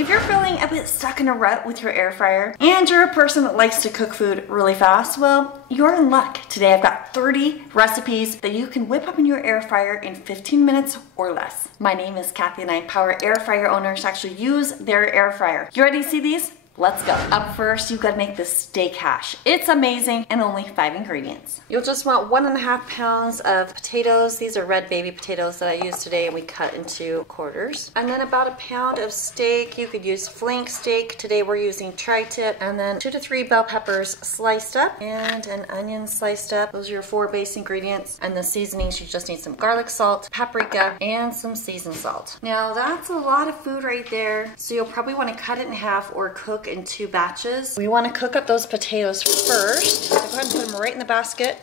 If you're feeling a bit stuck in a rut with your air fryer and you're a person that likes to cook food really fast, well, you're in luck. Today I've got 30 recipes that you can whip up in your air fryer in 15 minutes or less. My name is Cathy and I empower air fryer owners to actually use their air fryer. You ready to see these? Let's go. Up first, you've got to make the steak hash. It's amazing and only 5 ingredients. You'll just want 1.5 pounds of potatoes. These are red baby potatoes that I used today and we cut into quarters. And then about 1 pound of steak. You could use flank steak. Today we're using tri-tip. And then 2 to 3 bell peppers sliced up and an onion sliced up. Those are your 4 base ingredients. And the seasonings, you just need some garlic salt, paprika, and some seasoned salt. Now that's a lot of food right there. So you'll probably want to cut it in half or cook in 2 batches. We want to cook up those potatoes first. So go ahead and put them right in the basket.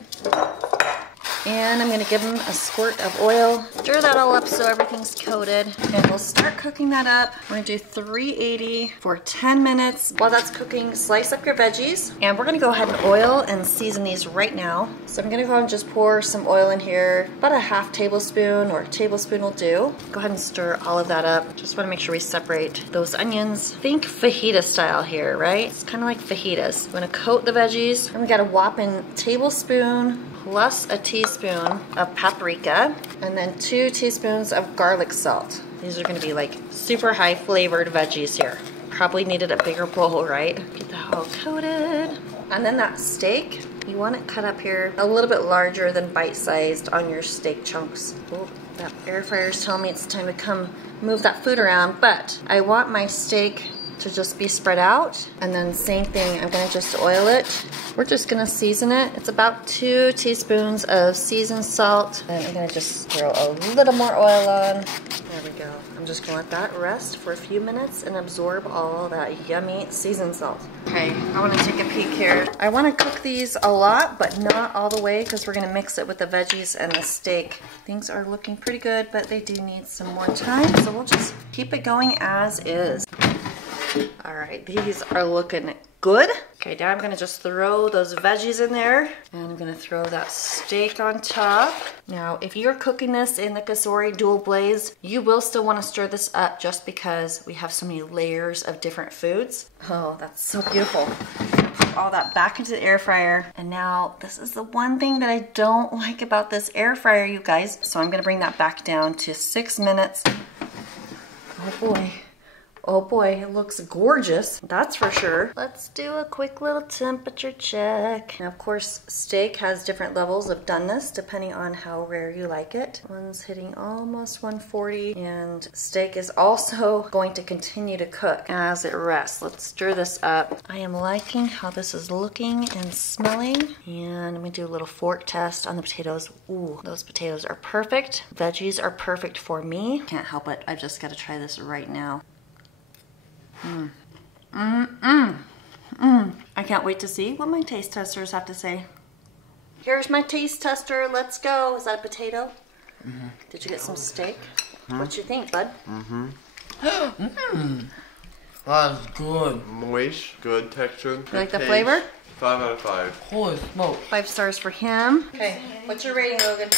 And I'm going to give them a squirt of oil. Stir that all up so everything's coated. And we'll start cooking that up. We're going to do 380 for 10 minutes. While that's cooking, slice up your veggies. And we're going to go ahead and oil and season these right now. So I'm going to go ahead and just pour some oil in here. About a half tablespoon or a tablespoon will do. Go ahead and stir all of that up. Just want to make sure we separate those onions. Think fajita style here, right? It's kind of like fajitas. We're going to coat the veggies. And we got a whopping tablespoon plus a teaspoon of paprika, and then 2 teaspoons of garlic salt. These are going to be like super high flavored veggies here. Probably needed a bigger bowl, right? Get that all coated. And then that steak, you want it cut up here a little bit larger than bite-sized on your steak chunks. Oh, that air fryer's telling me it's time to come move that food around, but I want my steak to just be spread out. And then same thing, I'm gonna just oil it. We're just gonna season it. It's about 2 teaspoons of seasoned salt. And I'm gonna just throw a little more oil on. There we go. I'm just gonna let that rest for a few minutes and absorb all that yummy seasoned salt. Okay, I wanna take a peek here. I wanna cook these a lot, but not all the way because we're gonna mix it with the veggies and the steak. Things are looking pretty good, but they do need some more time. So we'll just keep it going as is. All right, these are looking good. Okay, now I'm gonna just throw those veggies in there and I'm gonna throw that steak on top. Now, if you're cooking this in the Kasori dual blaze, you will still wanna stir this up just because we have so many layers of different foods. Oh, that's so beautiful. Put all that back into the air fryer. And now this is the one thing that I don't like about this air fryer, you guys. So I'm gonna bring that back down to 6 minutes. Oh boy. Oh boy, it looks gorgeous, that's for sure. Let's do a quick little temperature check. Now, of course, steak has different levels of doneness depending on how rare you like it. One's hitting almost 140, and steak is also going to continue to cook as it rests. Let's stir this up. I am liking how this is looking and smelling. And I'm gonna do a little fork test on the potatoes. Ooh, those potatoes are perfect. Veggies are perfect for me. Can't help it, I've just gotta try this right now. I can't wait to see what my taste testers have to say. Here's my taste tester. Let's go. Is that a potato? Mm-hmm. Did you get some steak? Mm-hmm. What you think, bud? Mm-hmm. That's good. Moist, good texture. You like the flavor? 5 out of 5. Holy smoke. 5 stars for him. Okay, what's your rating, Logan?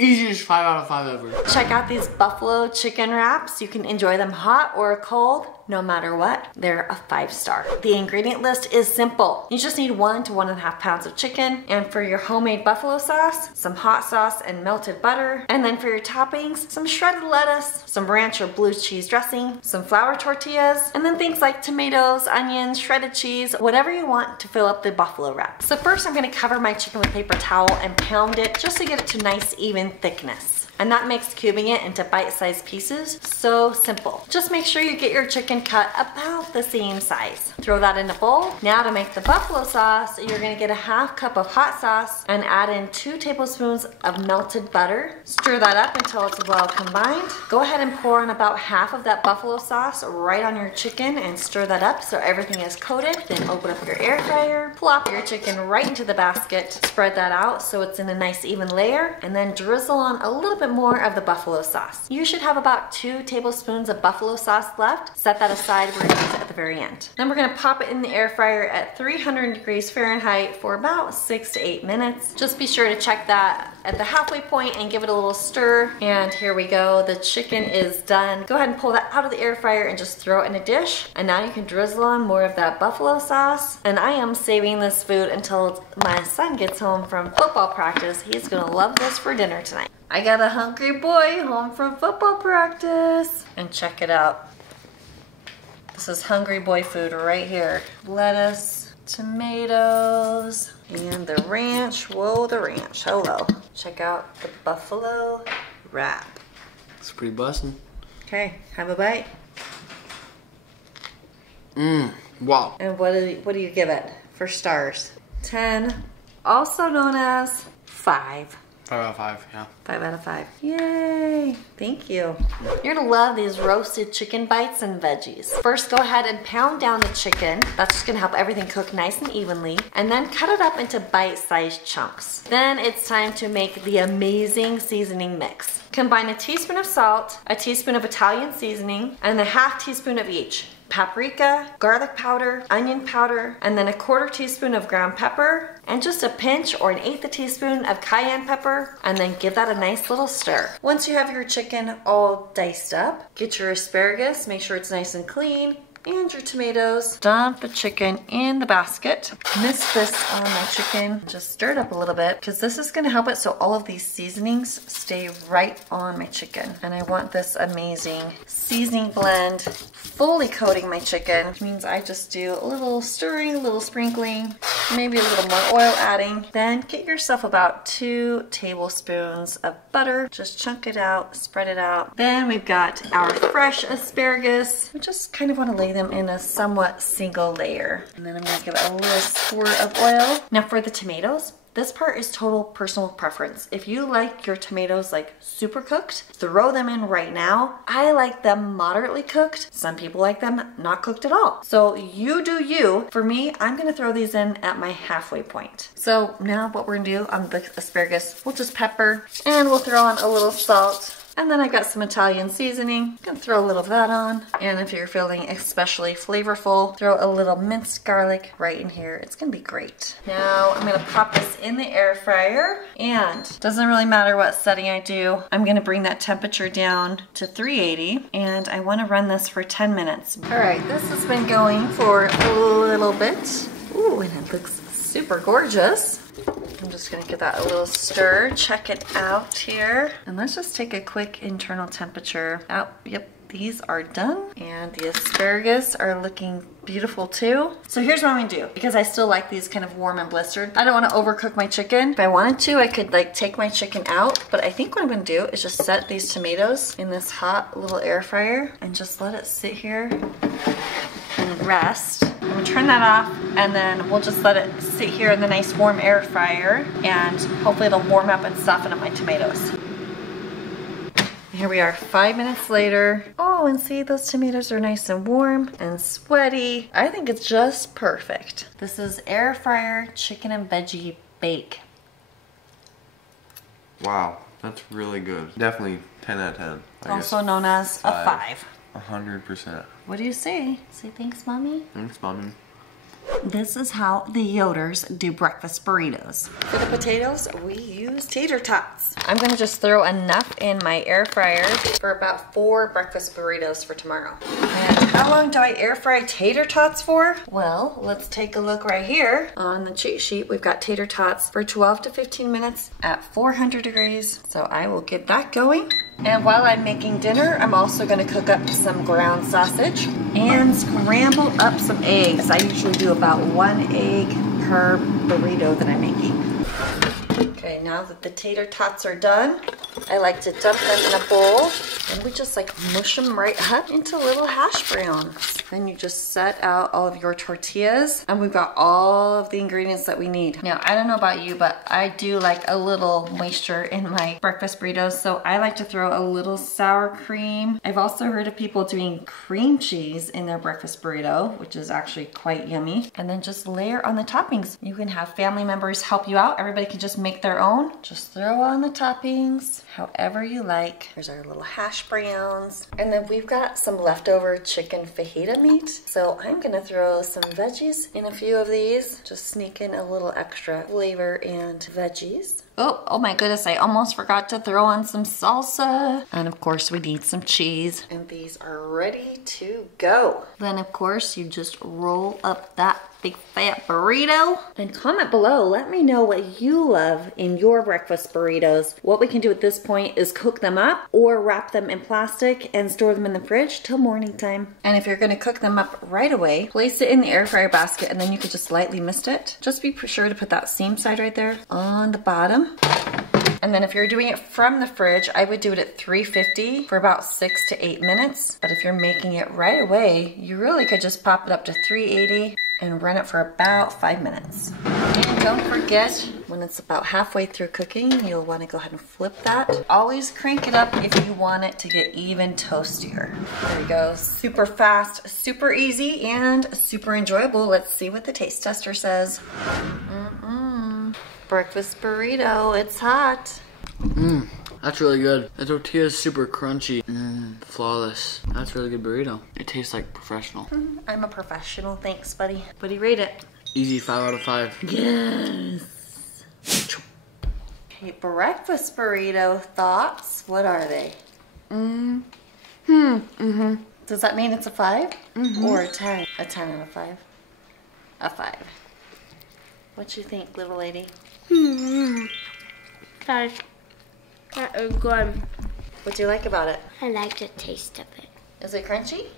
Easiest 5 out of 5 ever. Check out these buffalo chicken wraps. You can enjoy them hot or cold, no matter what. They're a 5-star. The ingredient list is simple. You just need 1 to 1.5 pounds of chicken. And for your homemade buffalo sauce, some hot sauce and melted butter. And then for your toppings, some shredded lettuce, some ranch or blue cheese dressing, some flour tortillas, and then things like tomatoes, onions, shredded cheese, whatever you want to fill up the buffalo wrap. So first I'm gonna cover my chicken with paper towel and pound it just to get it to nice, even thickness. And that makes cubing it into bite-sized pieces so simple. Just make sure you get your chicken cut about the same size. Throw that in a bowl. Now to make the buffalo sauce, you're gonna get a 1/2 cup of hot sauce and add in 2 tablespoons of melted butter. Stir that up until it's well combined. Go ahead and pour on about half of that buffalo sauce right on your chicken and stir that up so everything is coated. Then open up your air fryer, plop your chicken right into the basket, spread that out so it's in a nice even layer, and then drizzle on a little bit bit more of the buffalo sauce. You should have about 2 tablespoons of buffalo sauce left. Set that aside, we're gonna use it at the very end. Then we're gonna pop it in the air fryer at 300 degrees Fahrenheit for about 6 to 8 minutes. Just be sure to check that at the halfway point and give it a little stir. And here we go, the chicken is done. Go ahead and pull that out of the air fryer and just throw it in a dish. And now you can drizzle on more of that buffalo sauce. And I am saving this food until my son gets home from football practice. He's gonna love this for dinner tonight. I got a hungry boy home from football practice. And check it out. This is hungry boy food right here. Lettuce, tomatoes, and the ranch. Whoa, the ranch. Hello. Check out the buffalo wrap. It's pretty bussin'. Okay, have a bite. Wow. And what do you give it for stars? 10, also known as 5. 5 out of 5, yeah. 5 out of 5. Yay! Thank you. You're gonna love these roasted chicken bites and veggies. First, go ahead and pound down the chicken. That's just gonna help everything cook nice and evenly. And then cut it up into bite-sized chunks. Then it's time to make the amazing seasoning mix. Combine a teaspoon of salt, a teaspoon of Italian seasoning, and a half teaspoon of each. Paprika, garlic powder, onion powder, and then a 1/4 teaspoon of ground pepper, and just a pinch or 1/8 teaspoon of cayenne pepper, and then give that a nice little stir. Once you have your chicken all diced up, get your asparagus, make sure it's nice and clean, and your tomatoes. Dump the chicken in the basket. Mist this on my chicken. Just stir it up a little bit because this is gonna help it so all of these seasonings stay right on my chicken. And I want this amazing seasoning blend fully coating my chicken, which means I just do a little stirring, a little sprinkling, maybe a little more oil adding. Then get yourself about 2 tablespoons of butter. Just chunk it out, spread it out. Then we've got our fresh asparagus. We just kind of want to lay them in a somewhat single layer. And then I'm gonna give it a little squirt of oil. Now for the tomatoes, this part is total personal preference. If you like your tomatoes like super cooked, throw them in right now. I like them moderately cooked. Some people like them not cooked at all. So you do you. For me, I'm gonna throw these in at my halfway point. So now what we're gonna do on the asparagus, we'll just pepper and we'll throw on a little salt. And then I've got some Italian seasoning. You can throw a little of that on. And if you're feeling especially flavorful, throw a little minced garlic right in here. It's gonna be great. Now I'm gonna pop this in the air fryer. And doesn't really matter what setting I do. I'm gonna bring that temperature down to 380. And I wanna run this for 10 minutes. All right, this has been going for a little bit. Ooh, and it looks super gorgeous. I'm just gonna give that a little stir, check it out here. And let's just take a quick internal temperature. Oh, yep, these are done. And the asparagus are looking beautiful too. So here's what I'm gonna do. Because I still like these kind of warm and blistered, I don't wanna overcook my chicken. If I wanted to, I could like take my chicken out, but I think what I'm gonna do is just set these tomatoes in this hot little air fryer and just let it sit here and rest. I'm gonna turn that off and then we'll just let it sit here in the nice warm air fryer and hopefully it'll warm up and soften up my tomatoes. Here we are 5 minutes later. Oh, and see, those tomatoes are nice and warm and sweaty. I think it's just perfect. This is air fryer chicken and veggie bake. Wow, that's really good. Definitely 10 out of 10. Also known as a 5. 100%. What do you say? Say thanks, Mommy? Thanks, Mommy. This is how the Yoders do breakfast burritos. For the potatoes, we use tater tots. I'm gonna just throw enough in my air fryer for about 4 breakfast burritos for tomorrow. And how long do I air fry tater tots for? Well, let's take a look right here. On the cheat sheet, we've got tater tots for 12 to 15 minutes at 400 degrees. So I will get that going. And while I'm making dinner, I'm also gonna cook up some ground sausage and scramble up some eggs. I usually do about 1 egg per burrito that I'm making. Okay, now that the tater tots are done, I like to dump them in a bowl and we just like mush them right up into little hash browns. Then you just set out all of your tortillas and we've got all of the ingredients that we need. Now, I don't know about you, but I do like a little moisture in my breakfast burritos, so I like to throw a little sour cream. I've also heard of people doing cream cheese in their breakfast burrito, which is actually quite yummy. And then just layer on the toppings. You can have family members help you out. Everybody can just make their their own, just throw on the toppings however you like. Here's our little hash browns. And then we've got some leftover chicken fajita meat. So I'm gonna throw some veggies in a few of these. Just sneak in a little extra flavor and veggies. Oh my goodness, I almost forgot to throw on some salsa. And of course we need some cheese. And these are ready to go. Then of course you just roll up that big fat burrito. And comment below, let me know what you love in your breakfast burritos. What we can do at this point is cook them up or wrap them in plastic and store them in the fridge till morning time. And if you're gonna cook them up right away, place it in the air fryer basket and then you could just lightly mist it. Just be sure to put that seam side right there on the bottom. And then if you're doing it from the fridge, I would do it at 350 for about 6 to 8 minutes. But if you're making it right away, you really could just pop it up to 380 and run it for about 5 minutes. And don't forget, when it's about halfway through cooking, you'll want to go ahead and flip that. Always crank it up if you want it to get even toastier. There you go, super fast, super easy, and super enjoyable. Let's see what the taste tester says. Breakfast burrito, it's hot. That's really good. The tortilla is super crunchy. Flawless. That's a really good burrito. It tastes like professional. I'm a professional, thanks buddy. What do you rate it? Easy, 5 out of 5. Yes. Okay, breakfast burrito thoughts. What are they? Does that mean it's a 5? Or a 10? A 10 out of 5. A 5. What you think, little lady? That is good. What do you like about it? I like the taste of it. Is it crunchy?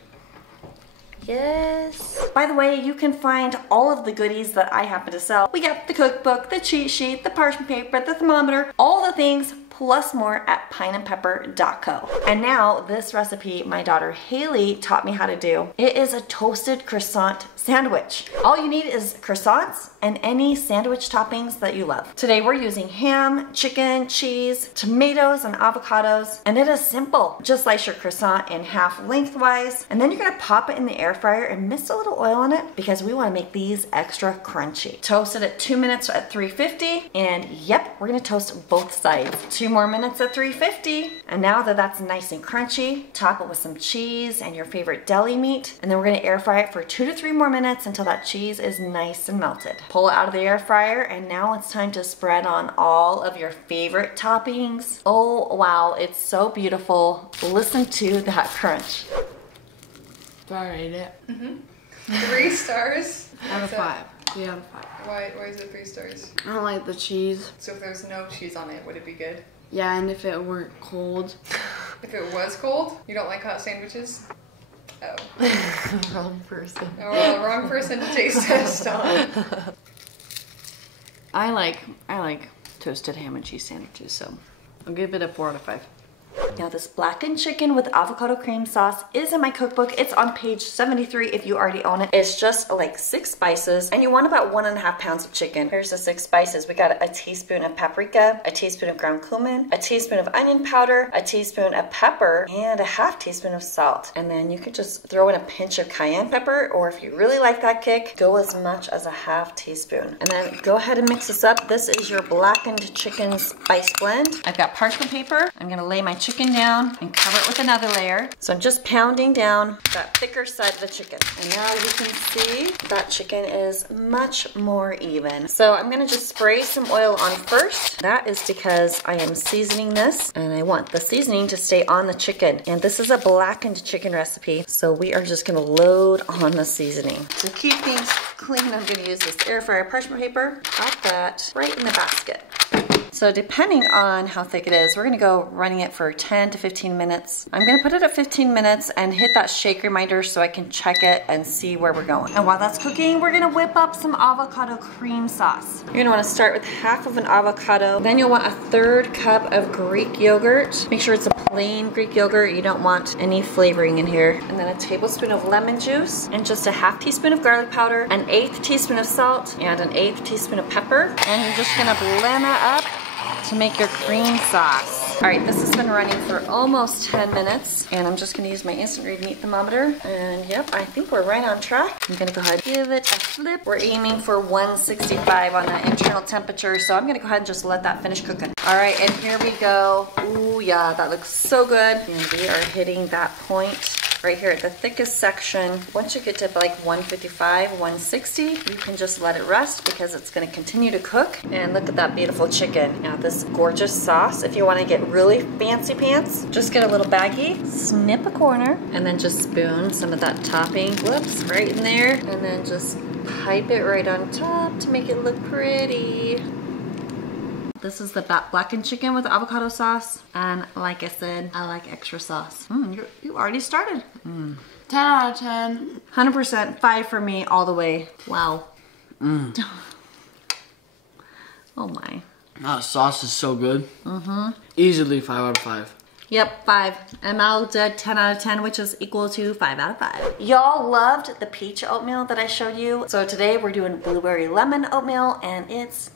Yes. By the way, you can find all of the goodies that I happen to sell. We got the cookbook, the cheat sheet, the parchment paper, the thermometer, all the things plus more at pineandpepper.co. And now this recipe my daughter Haley taught me how to do. It is a toasted croissant sandwich. All you need is croissants and any sandwich toppings that you love. Today we're using ham, chicken, cheese, tomatoes, and avocados. And it is simple. Just slice your croissant in half lengthwise, and then you're gonna pop it in the air fryer and mist a little oil on it because we wanna make these extra crunchy. Toast it at 2 minutes at 350, and yep, we're gonna toast both sides. 2 more minutes at 350. And now that that's nice and crunchy, top it with some cheese and your favorite deli meat. And then we're gonna air fry it for 2 to 3 more minutes until that cheese is nice and melted. Pull it out of the air fryer, and now it's time to spread on all of your favorite toppings. Oh wow, it's so beautiful. Listen to that crunch. Do I rate it? 3 stars. Out of 5. 3 out of 5. Why is it 3 stars? I don't like the cheese. So if there's no cheese on it, would it be good? Yeah, and if it weren't cold. If it was cold? You don't like hot sandwiches? Oh. Wrong person. Oh, well, wrong person to taste test on. I like toasted ham and cheese sandwiches, so I'll give it a 4 out of 5. Now this blackened chicken with avocado cream sauce is in my cookbook. It's on page 73 if you already own it. It's just like 6 spices, and you want about 1.5 pounds of chicken. Here's the 6 spices. We got a teaspoon of paprika, a teaspoon of ground cumin, a teaspoon of onion powder, a teaspoon of pepper, and a ½ teaspoon of salt. And then you could just throw in a pinch of cayenne pepper, or if you really like that kick, go as much as a ½ teaspoon. And then go ahead and mix this up. This is your blackened chicken spice blend. I've got parchment paper. I'm gonna lay my chicken down and cover it with another layer. So I'm just pounding down that thicker side of the chicken. And now you can see that chicken is much more even. So I'm gonna just spray some oil on first. That is because I am seasoning this, and I want the seasoning to stay on the chicken. And this is a blackened chicken recipe, so we are just gonna load on the seasoning. To keep things clean, I'm gonna use this air fryer parchment paper. Pop that right in the basket. So depending on how thick it is, we're gonna go running it for 10 to 15 minutes. I'm gonna put it at 15 minutes and hit that shake reminder so I can check it and see where we're going. And while that's cooking, we're gonna whip up some avocado cream sauce. You're gonna wanna start with ½ of an avocado. Then you'll want a 1/3 cup of Greek yogurt. Make sure it's a plain Greek yogurt. You don't want any flavoring in here. And then a tablespoon of lemon juice, and just a ½ teaspoon of garlic powder, an 1/8 teaspoon of salt, and an 1/8 teaspoon of pepper. And you're just gonna blend that up to make your cream sauce. All right, this has been running for almost 10 minutes, and I'm just gonna use my instant read meat thermometer, and yep, I think we're right on track. I'm gonna go ahead and give it a flip. We're aiming for 165 on the internal temperature, so I'm gonna go ahead and just let that finish cooking. All right, and here we go. Ooh, yeah, that looks so good. And we are hitting that point right here at the thickest section. Once you get to like 155, 160, you can just let it rest because it's gonna continue to cook. And look at that beautiful chicken. Now this gorgeous sauce, if you wanna get really fancy pants, just get a little baggie, snip a corner, and then just spoon some of that topping, whoops, right in there, and then just pipe it right on top to make it look pretty. This is the blackened chicken with avocado sauce, and like I said, I like extra sauce. You already started. 10 out of 10. 100%, 5 for me all the way. Wow. Oh my. That sauce is so good. Easily 5 out of 5. Yep, 5. ML did 10 out of 10, which is equal to 5 out of 5. Y'all loved the peach oatmeal that I showed you. So today we're doing blueberry lemon oatmeal, and it's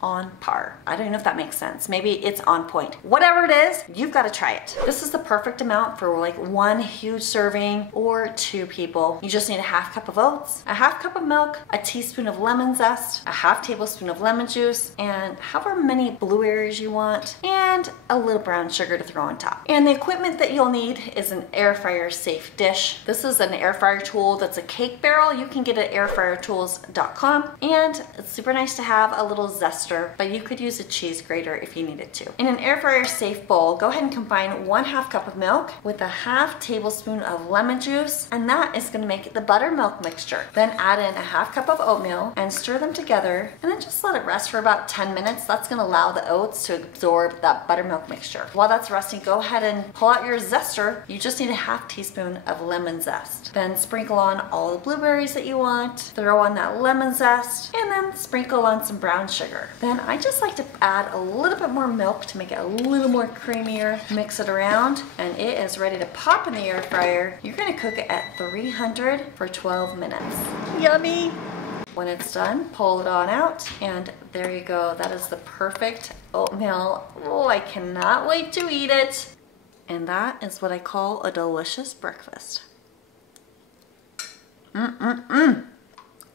on par. I don't know if that makes sense. Maybe it's on point. Whatever it is, you've got to try it. This is the perfect amount for like 1 huge serving or 2 people. You just need a half cup of oats, a half cup of milk, a teaspoon of lemon zest, a half tablespoon of lemon juice, and however many blueberries you want, and a little brown sugar to throw on top. And the equipment that you'll need is an air fryer safe dish. This is an air fryer tool that's a cake barrel. You can get it at airfryertools.com, and it's super nice to have a little zester, but you could use a cheese grater if you needed to. In an air fryer safe bowl, go ahead and combine 1/2 cup of milk with a half tablespoon of lemon juice, and that is going to make the buttermilk mixture. Then add in a half cup of oatmeal and stir them together, and then just let it rest for about 10 minutes. That's going to allow the oats to absorb that buttermilk mixture. While that's resting, go ahead and pull out your zester. You just need a half teaspoon of lemon zest. Then sprinkle on all the blueberries that you want, throw on that lemon zest, and then sprinkle on some brown sugar. Then I just like to add a little bit more milk to make it a little more creamier. Mix it around, and it is ready to pop in the air fryer. You're gonna cook it at 300 for 12 minutes. Yummy! When it's done, pull it on out, and there you go. That is the perfect oatmeal. Oh, I cannot wait to eat it. And that is what I call a delicious breakfast.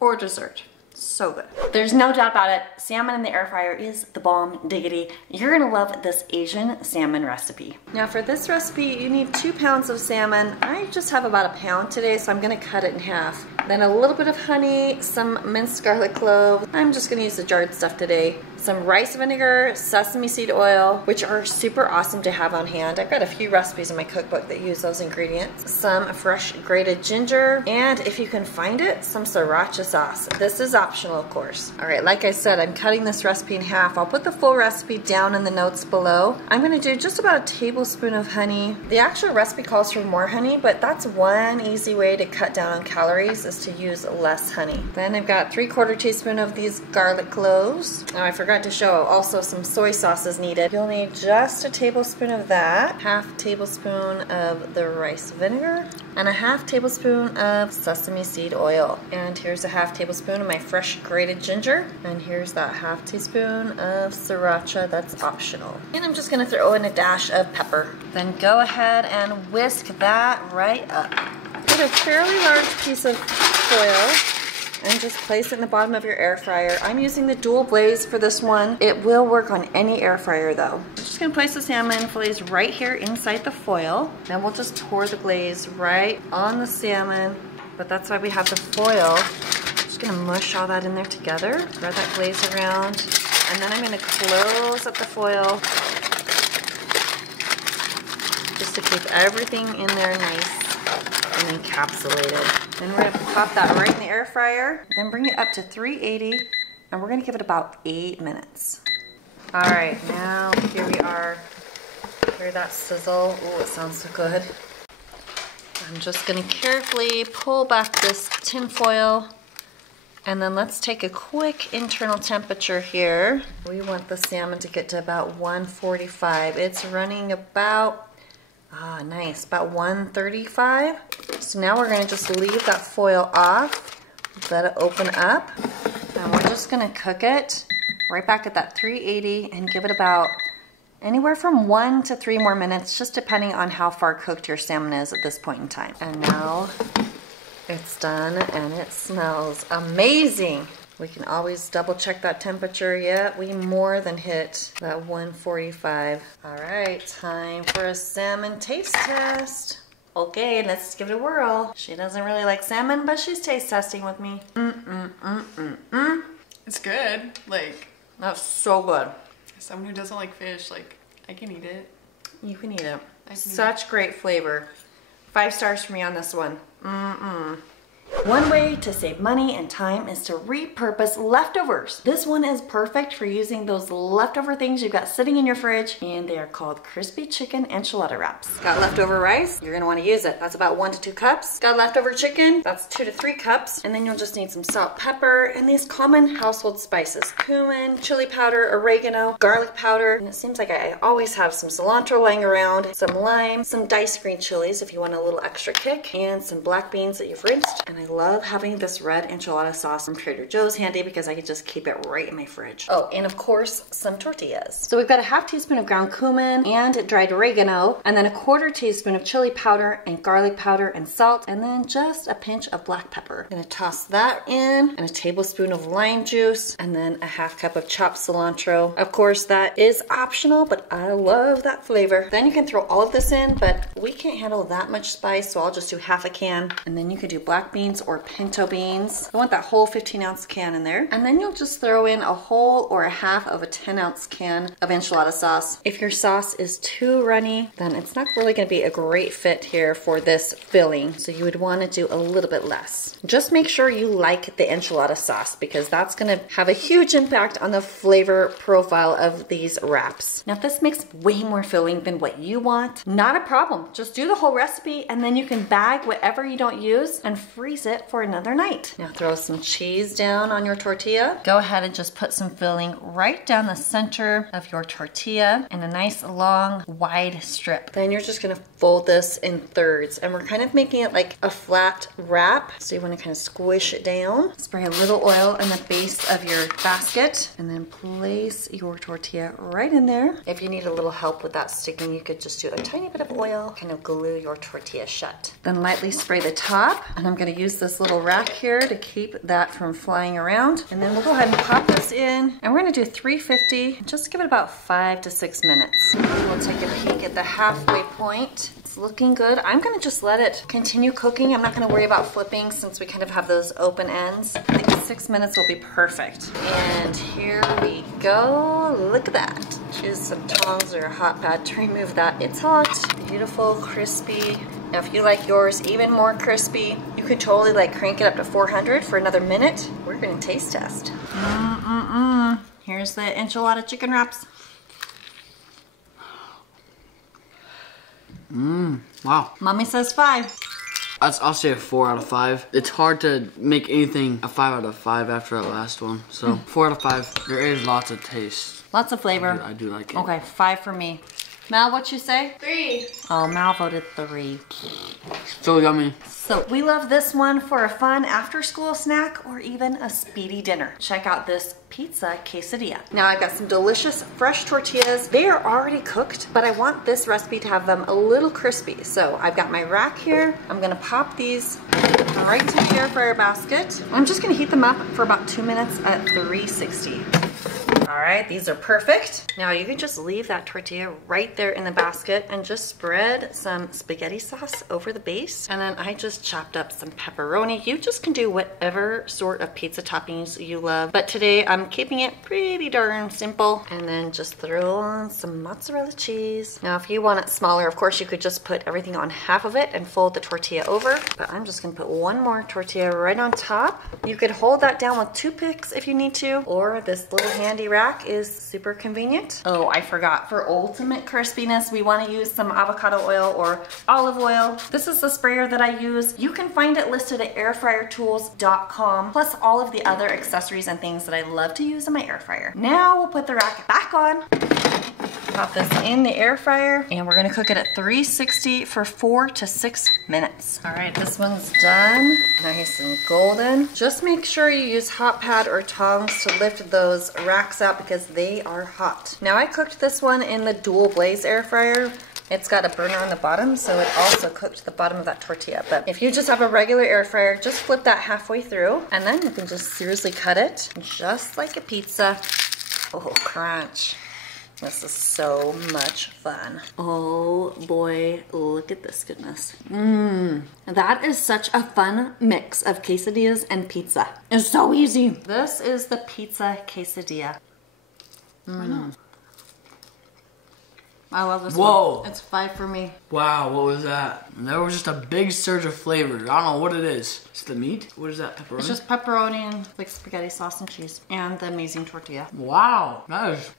Or dessert. So good. There's no doubt about it. Salmon in the air fryer is the bomb diggity. You're gonna love this Asian salmon recipe. Now for this recipe, you need 2 pounds of salmon. I just have about 1 pound today, so I'm gonna cut it in half. Then a little bit of honey, some minced garlic cloves. I'm just gonna use the jarred stuff today. Some rice vinegar, sesame seed oil, which are super awesome to have on hand. I've got a few recipes in my cookbook that use those ingredients. Some fresh grated ginger, and if you can find it, some sriracha sauce. This is optional, of course. All right, like I said, I'm cutting this recipe in half. I'll put the full recipe down in the notes below. I'm gonna do just about 1 tablespoon of honey. The actual recipe calls for more honey, but that's one easy way to cut down on calories, is to use less honey. Then I've got 3/4 teaspoon of these garlic cloves. Now I forgot to show also some soy sauce is needed. You'll need just 1 tablespoon of that, 1/2 tablespoon of the rice vinegar, and 1/2 tablespoon of sesame seed oil. And here's 1/2 tablespoon of my fresh grated ginger, and here's that 1/2 teaspoon of sriracha. That's optional. And I'm just gonna throw in a dash of pepper. Then go ahead and whisk that right up. Get a fairly large piece of foil and just place it in the bottom of your air fryer. I'm using the dual blaze for this one. It will work on any air fryer though. I'm just gonna place the salmon fillets right here inside the foil. Then we'll just pour the glaze right on the salmon, but that's why we have the foil. Just gonna mush all that in there together, spread that glaze around, and then I'm gonna close up the foil just to keep everything in there nice and encapsulated. Then we're gonna pop that right in the air fryer, then bring it up to 380, and we're gonna give it about 8 minutes. All right, now here we are. Hear that sizzle? Oh, it sounds so good. I'm just gonna carefully pull back this tin foil, and then let's take a quick internal temperature here. We want the salmon to get to about 145. It's running about nice, about 135. So now we're gonna just leave that foil off, let it open up, and we're just gonna cook it right back at that 380 and give it about Anywhere from 1 to 3 more minutes, just depending on how far cooked your salmon is at this point in time. And now it's done and it smells amazing. We can always double check that temperature. Yeah, we more than hit that 145. All right, time for a salmon taste test. Okay, let's give it a whirl. She doesn't really like salmon, but she's taste testing with me. It's good. Like, That's so good. someone who doesn't like fish, like, I can eat it. You can eat it. I can Such great flavor. 5 stars for me on this one. One way to save money and time is to repurpose leftovers. This one is perfect for using those leftover things you've got sitting in your fridge, and they are called crispy chicken enchilada wraps. Got leftover rice? You're gonna wanna use it. That's about 1 to 2 cups. Got leftover chicken? That's 2 to 3 cups. And then you'll just need some salt, pepper, and these common household spices. Cumin, chili powder, oregano, garlic powder, and it seems like I always have some cilantro laying around, some lime, some diced green chilies if you want a little extra kick, and some black beans that you've rinsed. And I love having this red enchilada sauce from Trader Joe's handy because I can just keep it right in my fridge. Oh, and of course, some tortillas. So we've got a half teaspoon of ground cumin and dried oregano, and then a 1/4 teaspoon of chili powder and garlic powder and salt, and then just a pinch of black pepper. I'm gonna toss that in, and a tablespoon of lime juice, and then a 1/2 cup of chopped cilantro. Of course, that is optional, but I love that flavor. Then you can throw all of this in, but we can't handle that much spice, so I'll just do 1/2 can. And then you could do black beans or pinto beans. I want that whole 15-ounce can in there. And then you'll just throw in a whole or a 1/2 of a 10-ounce can of enchilada sauce. If your sauce is too runny, then it's not really gonna be a great fit here for this filling. So you would wanna do a little bit less. Just make sure you like the enchilada sauce because that's gonna have a huge impact on the flavor profile of these wraps. Now if this makes way more filling than what you want, not a problem. Just do the whole recipe and then you can bag whatever you don't use and freeze it for another night. Now throw some cheese down on your tortilla. Go ahead and just put some filling right down the center of your tortilla in a nice long wide strip. Then you're just gonna fold this in thirds, and we're kind of making it like a flat wrap. So you wanna kind of squish it down. Spray a little oil on the base of your basket and then place your tortilla right in there. If you need a little help with that sticking, you could just do a tiny bit of oil, kind of glue your tortilla shut. Then lightly spray the top, and I'm gonna use this little rack here to keep that from flying around. And then we'll go ahead and pop this in, and we're gonna do 350, just give it about 5 to 6 minutes. We'll take a peek at the halfway point. It's looking good. I'm gonna just let it continue cooking. I'm not gonna worry about flipping since we kind of have those open ends. I think 6 minutes will be perfect. And here we go. Look at that. Use some tongs or a hot pad to remove that. It's hot, beautiful, crispy. Now if you like yours even more crispy, you could totally like crank it up to 400 for another minute. We're gonna taste test. Here's the enchilada chicken wraps. Wow. Mommy says 5. I'll say a 4 out of 5. It's hard to make anything a 5 out of 5 after that last one. So 4 out of 5. There is lots of taste. Lots of flavor. I do like it. Okay, 5 for me. Mal, what'd you say? 3. Oh, Mal voted 3. So yummy. So we love this one for a fun after-school snack or even a speedy dinner. Check out this pizza quesadilla. Now I've got some delicious fresh tortillas. They are already cooked, but I want this recipe to have them a little crispy. So I've got my rack here. I'm gonna pop these right into the air fryer basket. I'm just gonna heat them up for about 2 minutes at 360. All right, these are perfect. Now you can just leave that tortilla right there in the basket and just spread some spaghetti sauce over the base. And then I just chopped up some pepperoni. You just can do whatever sort of pizza toppings you love. But today I'm keeping it pretty darn simple. And then just throw on some mozzarella cheese. Now if you want it smaller, of course you could just put everything on half of it and fold the tortilla over. But I'm just gonna put one more tortilla right on top. You could hold that down with toothpicks if you need to, or this little handy rack is super convenient. Oh, I forgot. For ultimate crispiness, we want to use some avocado oil or olive oil. This is the sprayer that I use. You can find it listed at airfryertools.com, plus all of the other accessories and things that I love to use in my air fryer. Now we'll put the rack back on. pop this in the air fryer and we're gonna cook it at 360 for 4 to 6 minutes. All right, this one's done. Nice and golden. Just make sure you use hot pad or tongs to lift those racks out because they are hot. Now I cooked this one in the dual blaze air fryer. It's got a burner on the bottom, so it also cooked the bottom of that tortilla. But if you just have a regular air fryer, just flip that halfway through, and then you can just seriously cut it, just like a pizza. Oh, crunch. This is so much fun. Oh boy, look at this goodness. That is such a fun mix of quesadillas and pizza. It's so easy. This is the pizza quesadilla. I love this Whoa. one. It's 5 for me. Wow, what was that? There was just a big surge of flavor. I don't know what it is. It's the meat? What is that, pepperoni? It's just pepperoni and like spaghetti sauce and cheese. And the amazing tortilla. Wow, that is...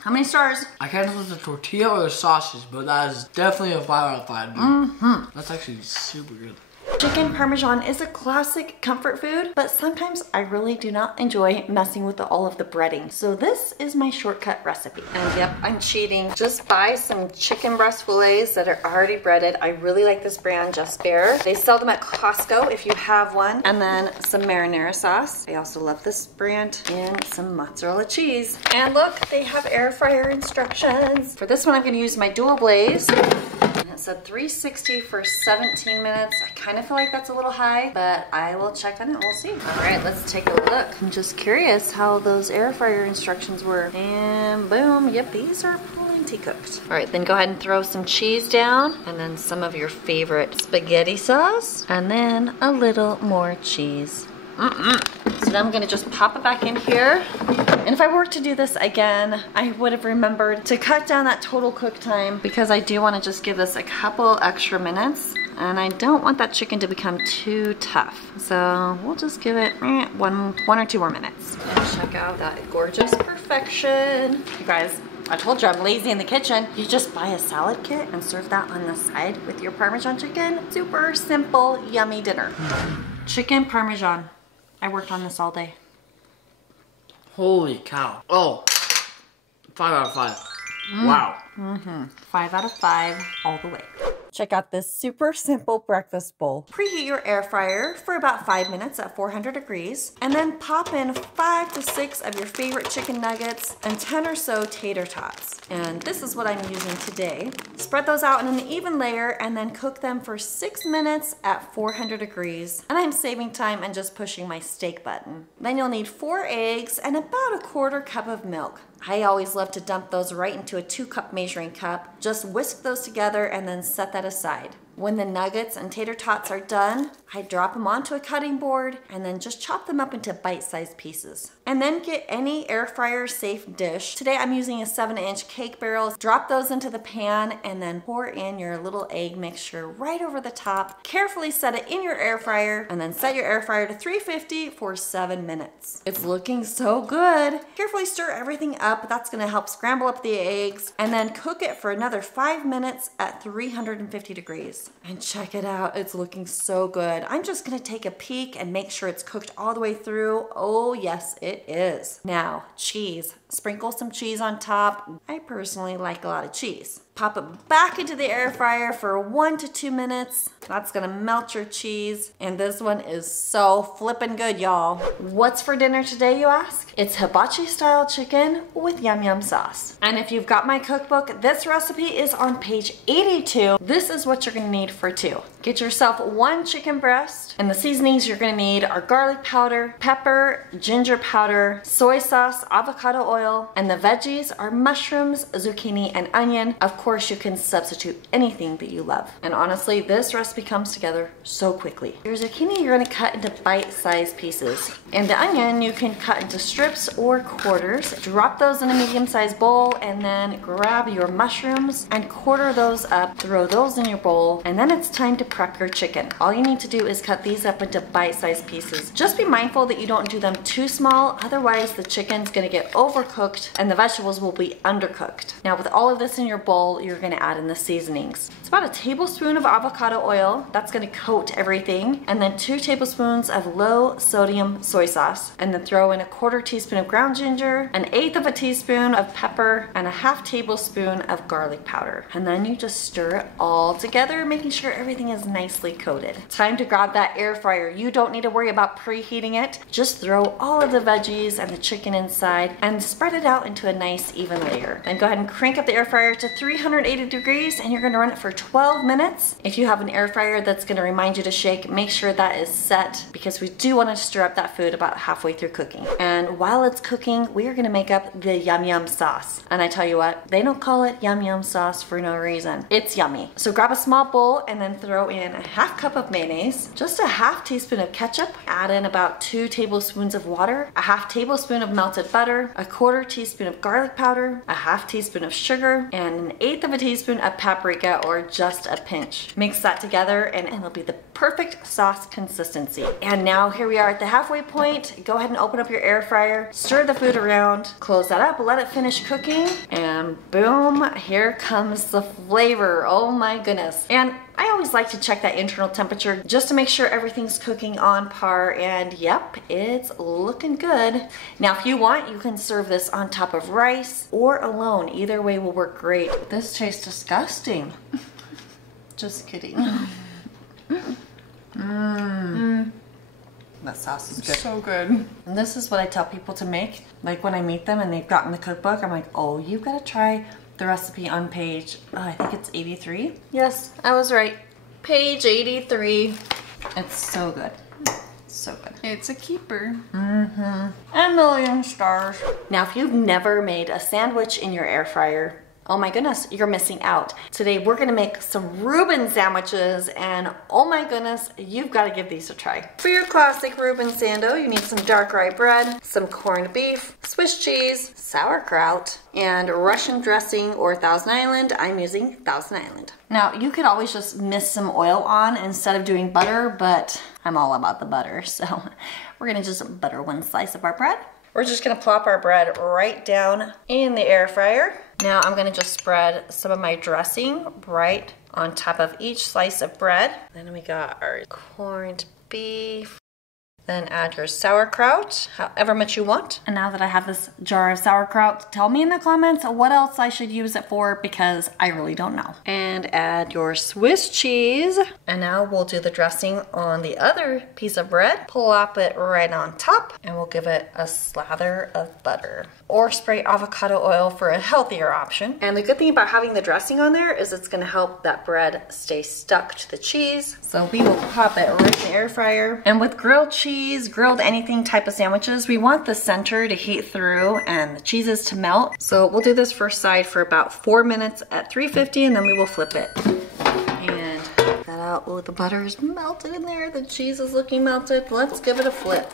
How many stars? I can't tell if it's the tortilla or the sausage, but that is definitely a 5 out of 5, dude. That's actually super good. Chicken Parmesan is a classic comfort food, but sometimes I really do not enjoy messing with all of the breading. So this is my shortcut recipe. And yep, I'm cheating. Just buy some chicken breast fillets that are already breaded. I really like this brand, Just Bare. They sell them at Costco if you have one. And then some marinara sauce. I also love this brand. And some mozzarella cheese. And look, they have air fryer instructions. For this one, I'm gonna use my dual blaze. It said 360 for 17 minutes. I kind of feel like that's a little high, but I will check on it. We'll see. All right, let's take a look. I'm just curious how those air fryer instructions were. And boom, yep, these are plenty cooked. All right, then go ahead and throw some cheese down and then some of your favorite spaghetti sauce and then a little more cheese. So now I'm gonna just pop it back in here. And if I were to do this again, I would have remembered to cut down that total cook time because I do wanna just give this a couple extra minutes and I don't want that chicken to become too tough. So we'll just give it one or two more minutes. And check out that gorgeous perfection. You guys, I told you I'm lazy in the kitchen. You just buy a salad kit and serve that on the side with your Parmesan chicken. Super simple, yummy dinner. Chicken Parmesan. I worked on this all day. Holy cow. Oh, 5 out of 5. Wow. 5 out of 5 all the way. Check out this super simple breakfast bowl. Preheat your air fryer for about 5 minutes at 400 degrees, and then pop in 5 to 6 of your favorite chicken nuggets and 10 or so tater tots. And this is what I'm using today. Spread those out in an even layer and then cook them for 6 minutes at 400 degrees. And I'm saving time and just pushing my steak button. Then you'll need 4 eggs and about a 1/4 cup of milk. I always love to dump those right into a 2-cup measuring cup. Just whisk those together and then set that aside. When the nuggets and tater tots are done, I drop them onto a cutting board and then just chop them up into bite-sized pieces. And then get any air fryer safe dish. Today I'm using a 7-inch cake barrel. Drop those into the pan and then pour in your little egg mixture right over the top. Carefully set it in your air fryer and then set your air fryer to 350 for 7 minutes. It's looking so good. Carefully stir everything up. That's gonna help scramble up the eggs and then cook it for another 5 minutes at 350 degrees. And check it out, it's looking so good. I'm just gonna take a peek and make sure it's cooked all the way through. Oh yes, it is. Now, cheese. Sprinkle some cheese on top. I personally like a lot of cheese. Pop it back into the air fryer for 1 to 2 minutes. That's gonna melt your cheese. And this one is so flippin' good, y'all. What's for dinner today, you ask? It's hibachi style chicken with yum yum sauce. And if you've got my cookbook, this recipe is on page 82. This is what you're gonna need for 2. Get yourself 1 chicken breast, and the seasonings you're gonna need are garlic powder, pepper, ginger powder, soy sauce, avocado oil, and the veggies are mushrooms, zucchini, and onion. Of course, you can substitute anything that you love. And honestly, this recipe comes together so quickly. Your zucchini you're gonna cut into bite-sized pieces. And the onion you can cut into strips or quarters. Drop those in a medium-sized bowl and then grab your mushrooms and quarter those up, throw those in your bowl, and then it's time to prep your chicken. All you need to do is cut these up into bite-sized pieces. Just be mindful that you don't do them too small, otherwise the chicken's gonna get overcooked and the vegetables will be undercooked. Now with all of this in your bowl, bowl, you're gonna add in the seasonings. It's about a tablespoon of avocado oil. That's gonna coat everything. And then 2 tablespoons of low sodium soy sauce. And then throw in a 1/4 teaspoon of ground ginger, 1/8 of a teaspoon of pepper, and a 1/2 tablespoon of garlic powder. And then you just stir it all together, making sure everything is nicely coated. Time to grab that air fryer. You don't need to worry about preheating it. Just throw all of the veggies and the chicken inside and spread it out into a nice even layer. Then go ahead and crank up the air fryer to 380 degrees and you're gonna run it for 12 minutes. If you have an air fryer that's gonna remind you to shake, make sure that is set because we do want to stir up that food about halfway through cooking. And while it's cooking, we are gonna make up the yum yum sauce. And I tell you what, they don't call it yum yum sauce for no reason. It's yummy. So grab a small bowl and then throw in a 1/2 cup of mayonnaise, just a 1/2 teaspoon of ketchup, add in about 2 tablespoons of water, a 1/2 tablespoon of melted butter, a 1/4 teaspoon of garlic powder, a 1/2 teaspoon of sugar, and 1/8 of a teaspoon of paprika or just a pinch. Mix that together and it'll be the perfect sauce consistency. And now here we are at the halfway point. Go ahead and open up your air fryer, stir the food around, close that up, let it finish cooking, and boom, here comes the flavor. Oh my goodness. And I always like to check that internal temperature just to make sure everything's cooking on par, and yep, it's looking good. Now if you want, you can serve this on top of rice or alone. Either way will work great. This tastes disgusting. Just kidding. That sauce is good. So good. And this is what I tell people to make. Like when I meet them and they've gotten the cookbook, I'm like, oh, you've got to try the recipe on page, I think it's 83. Yes, I was right. Page 83. It's so good. So good. It's a keeper. And a million stars. Now, if you've never made a sandwich in your air fryer, oh my goodness, you're missing out. Today we're gonna make some Reuben sandwiches, and oh my goodness, you've gotta give these a try. For your classic Reuben sando, you need some dark rye bread, some corned beef, Swiss cheese, sauerkraut, and Russian dressing or Thousand Island. I'm using Thousand Island. Now, you could always just mist some oil on instead of doing butter, but I'm all about the butter, so we're gonna just butter 1 slice of our bread. We're just gonna plop our bread right down in the air fryer. Now I'm gonna just spread some of my dressing right on top of each slice of bread. Then we got our corned beef. Then add your sauerkraut, however much you want. And now that I have this jar of sauerkraut, tell me in the comments what else I should use it for because I really don't know. And add your Swiss cheese. And now we'll do the dressing on the other piece of bread. Plop it right on top and we'll give it a slather of butter. Or spray avocado oil for a healthier option. And the good thing about having the dressing on there is it's gonna help that bread stay stuck to the cheese. So we will pop it right in the air fryer. And with grilled cheese, grilled anything type of sandwiches, we want the center to heat through and the cheeses to melt. So we'll do this first side for about 4 minutes at 350 and then we will flip it. And that out. Oh, the butter is melted in there. The cheese is looking melted. Let's give it a flip.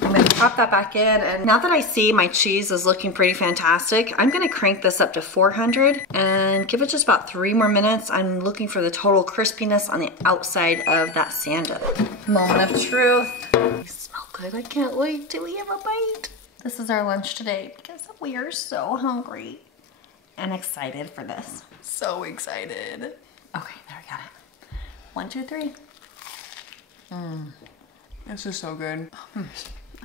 I'm gonna pop that back in, and now that I see my cheese is looking pretty fantastic, I'm gonna crank this up to 400 and give it just about 3 more minutes. I'm looking for the total crispiness on the outside of that sando. Moment of truth. They smell good. I can't wait till we have a bite. This is our lunch today because we are so hungry and excited for this. So excited. Okay, there we got it. 1, 2, 3. This is so good.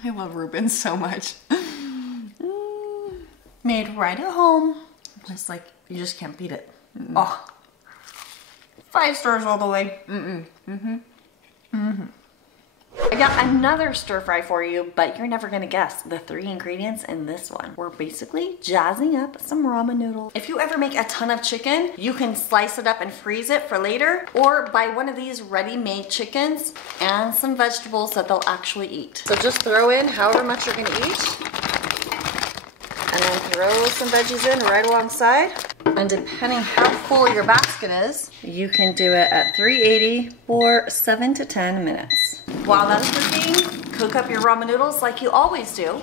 I love Reuben so much. Made right at home. It's like, you just can't beat it. Oh, 5 stars all the way. I got another stir fry for you, but you're never gonna guess the 3 ingredients in this one. We're basically jazzing up some ramen noodles. If you ever make a ton of chicken, you can slice it up and freeze it for later, or buy one of these ready-made chickens and some vegetables that they'll actually eat. So just throw in however much you're gonna eat, and then throw some veggies in right alongside. And depending how full your basket is, you can do it at 380 for 7 to 10 minutes. While that's cooking, cook up your ramen noodles like you always do.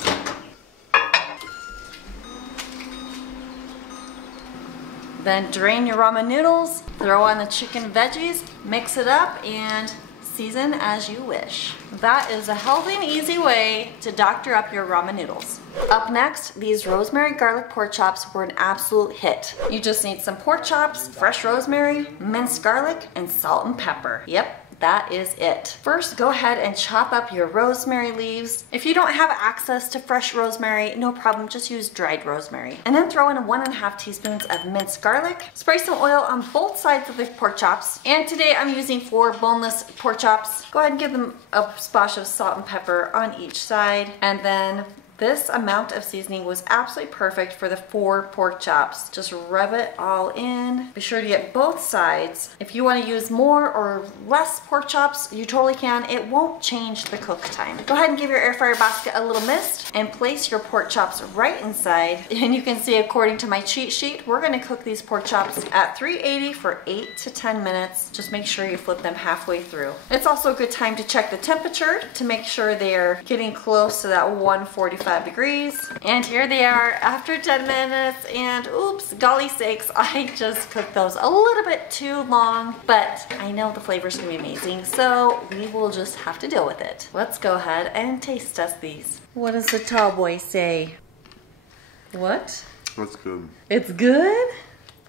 Then drain your ramen noodles, throw on the chicken veggies, mix it up, and season as you wish. That is a healthy and easy way to doctor up your ramen noodles. Up next, these rosemary garlic pork chops were an absolute hit. You just need some pork chops, fresh rosemary, minced garlic, and salt and pepper. Yep. That is it. First, go ahead and chop up your rosemary leaves. If you don't have access to fresh rosemary, no problem, just use dried rosemary. And then throw in 1½ teaspoons of minced garlic. Spray some oil on both sides of the pork chops. And today I'm using 4 boneless pork chops. Go ahead and give them a splash of salt and pepper on each side. And then this amount of seasoning was absolutely perfect for the 4 pork chops. Just rub it all in. Be sure to get both sides. If you want to use more or less pork chops, you totally can. It won't change the cook time. Go ahead and give your air fryer basket a little mist and place your pork chops right inside. And you can see, according to my cheat sheet, we're going to cook these pork chops at 380 for 8 to 10 minutes. Just make sure you flip them halfway through. It's also a good time to check the temperature to make sure they're getting close to that 145 degrees. And here they are after 10 minutes, and oops, golly sakes, I just cooked those a little bit too long, but I know the flavor's gonna be amazing, so we will just have to deal with it. Let's go ahead and taste test these. What does the tall boy say? What? That's good. It's good?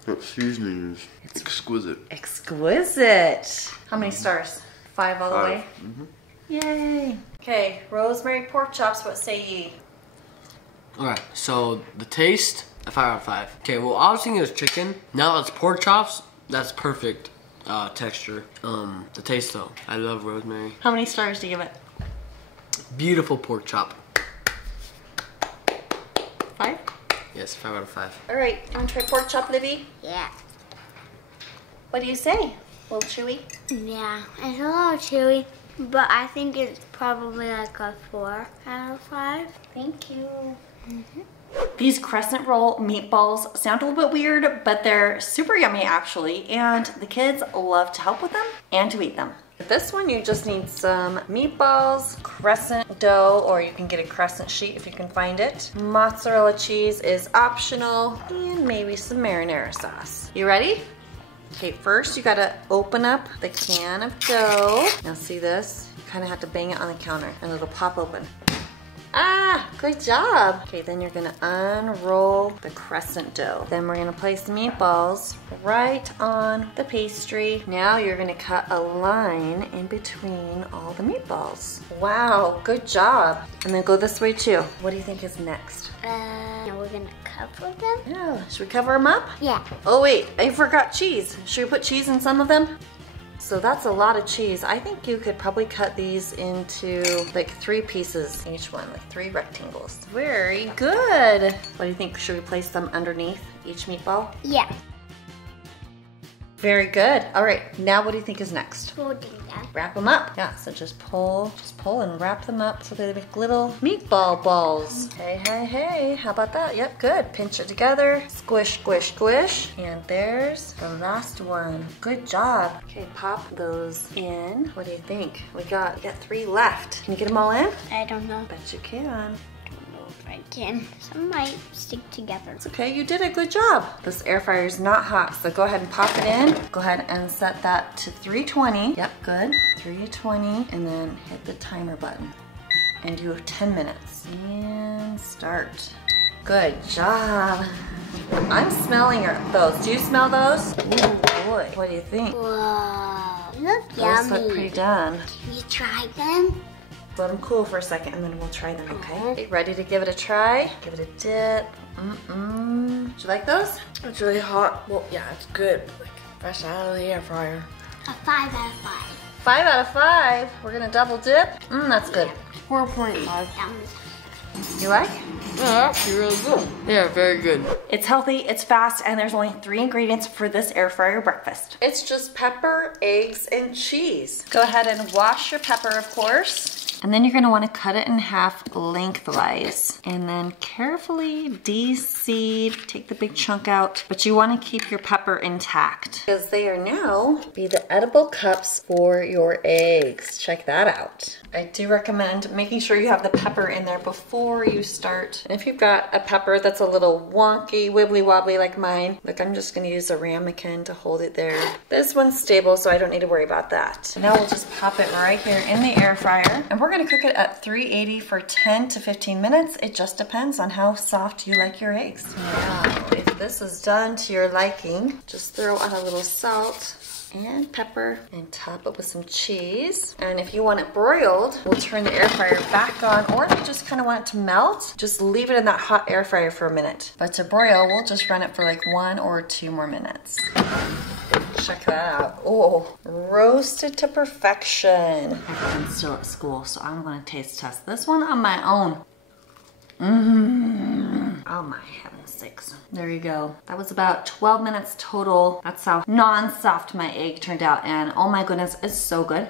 That seasoning is exquisite. Exquisite. How many stars? 5 all the way? Mm-hmm. Yay. Okay, rosemary pork chops, what say ye? Alright, so the taste, a 5 out of 5. Okay, well I was thinking it was chicken. Now it's pork chops, that's perfect texture. The taste though, I love rosemary. How many stars do you give it? Beautiful pork chop. 5? Yes, 5 out of 5. All right, you want to try pork chop, Livy? Yeah. What do you say? A little chewy? Yeah, it's a little chewy, but I think it's probably like a 4 out of 5. Thank you. These crescent roll meatballs sound a little bit weird, but they're super yummy actually, and the kids love to help with them and to eat them. With this one, you just need some meatballs, crescent dough, or you can get a crescent sheet if you can find it. Mozzarella cheese is optional, and maybe some marinara sauce. You ready? Okay, first you gotta open up the can of dough. Now see this? You kinda have to bang it on the counter and it'll pop open. Ah, good job. Okay, then you're gonna unroll the crescent dough. Then we're gonna place the meatballs right on the pastry. Now you're gonna cut a line in between all the meatballs. Wow, good job. And then go this way too. What do you think is next? We're gonna cover them? Yeah, should we cover them up? Yeah. Oh wait, I forgot cheese. Should we put cheese in some of them? So that's a lot of cheese. I think you could probably cut these into like 3 pieces each one, like 3 rectangles. Very good. What do you think? Should we place them underneath each meatball? Yeah. Very good. All right, now what do you think is next? Folding them. Wrap them up. Yeah, so just pull and wrap them up so they make little meatball balls. Hey, hey, hey, how about that? Yep, good. Pinch it together, squish, squish, squish. And there's the last one. Good job. Okay, pop those in. What do you think? We got 3 left. Can you get them all in? I don't know. Bet you can. I can. Some might stick together. It's okay, you did a good job. This air fryer is not hot, so go ahead and pop it in. Go ahead and set that to 320. Yep, good. 320, and then hit the timer button. And do 10 minutes. And start. Good job. I'm smelling those. Do you smell those? Oh boy, what do you think? Whoa, look Those yummy. look pretty done. Can you try them? Let them cool for a second and then we'll try them, okay? Ready to give it a try? Give it a dip. Do you like those? It's really hot. Well, yeah, it's good. Like, fresh out of the air fryer. A 5 out of 5. 5 out of 5. We're gonna double dip. That's good. 4.5. Yum. You like? Yeah, actually really good. Yeah, very good. It's healthy, it's fast, and there's only 3 ingredients for this air fryer breakfast. It's just pepper, eggs, and cheese. Go ahead and wash your pepper, of course. And then you're gonna wanna cut it in half lengthwise. And then carefully de-seed, take the big chunk out. But you wanna keep your pepper intact because they are now be the edible cups for your eggs. Check that out. I do recommend making sure you have the pepper in there before you start. And if you've got a pepper that's a little wonky, wibbly wobbly like mine, look, I'm just gonna use a ramekin to hold it there. This one's stable, so I don't need to worry about that. Now we'll just pop it right here in the air fryer. And we're gonna cook it at 380 for 10 to 15 minutes. It just depends on how soft you like your eggs. Now, if this is done to your liking, just throw on a little salt and pepper and top it with some cheese. And if you want it broiled, we'll turn the air fryer back on, or if you just kind of want it to melt, just leave it in that hot air fryer for a minute. But to broil, we'll just run it for like 1 or 2 more minutes. Check that out. Oh, roasted to perfection. Everyone's still at school, so I'm gonna taste test this one on my own. Oh my heavens sakes. There you go. That was about 12 minutes total. That's how non-soft my egg turned out, and oh my goodness, it's so good.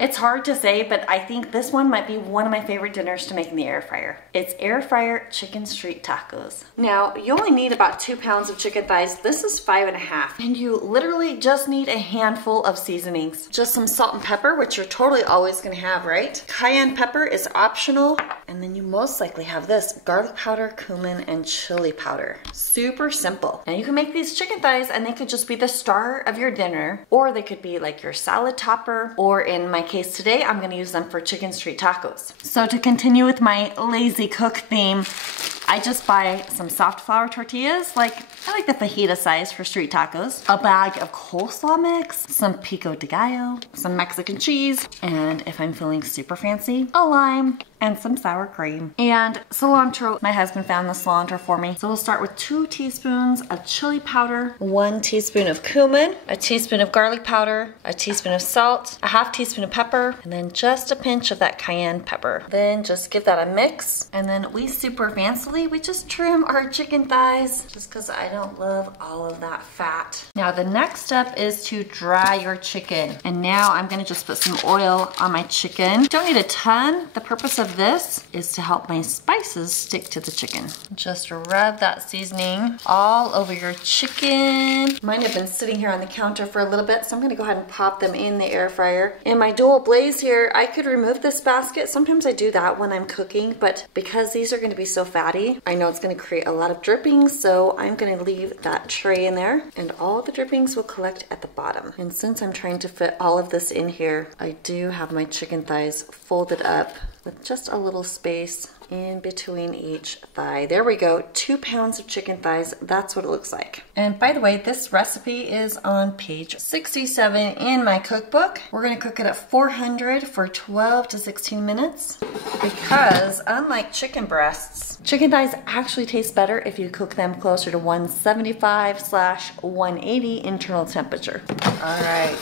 It's hard to say, but I think this one might be one of my favorite dinners to make in the air fryer. It's air fryer chicken street tacos. Now, you only need about 2 pounds of chicken thighs. This is 5.5, and you literally just need a handful of seasonings. Just some salt and pepper, which you're totally always gonna have, right? Cayenne pepper is optional, and then you most likely have this: garlic powder, cumin, and chili powder. Super simple. Now you can make these chicken thighs and they could just be the star of your dinner, or they could be like your salad topper, or in my case today, I'm gonna use them for chicken street tacos. So to continue with my lazy cook theme, I just buy some soft flour tortillas, I like the fajita size for street tacos, a bag of coleslaw mix, some pico de gallo, some Mexican cheese, and if I'm feeling super fancy, a lime, and some sour cream, and cilantro. My husband found the cilantro for me. So we'll start with 2 teaspoons of chili powder, 1 teaspoon of cumin, a teaspoon of garlic powder, a teaspoon of salt, a half teaspoon of pepper, and then just a pinch of that cayenne pepper. Then just give that a mix, and then we super fancily, we just trim our chicken thighs, just because I don't love all of that fat. Now the next step is to dry your chicken. And now I'm gonna just put some oil on my chicken. Don't need a ton. The purpose of this is to help my spices stick to the chicken. Just rub that seasoning all over your chicken. Mine have been sitting here on the counter for a little bit, so I'm gonna go ahead and pop them in the air fryer. And my dual blaze here, I could remove this basket. Sometimes I do that when I'm cooking, but because these are gonna be so fatty, I know it's gonna create a lot of drippings, so I'm gonna leave that tray in there, and all the drippings will collect at the bottom. And since I'm trying to fit all of this in here, I do have my chicken thighs folded up with just a little space in between each thigh. There we go, 2 pounds of chicken thighs. That's what it looks like. And by the way, this recipe is on page 67 in my cookbook. We're gonna cook it at 400 for 12 to 16 minutes because unlike chicken breasts, chicken thighs actually taste better if you cook them closer to 175/180 internal temperature. All right.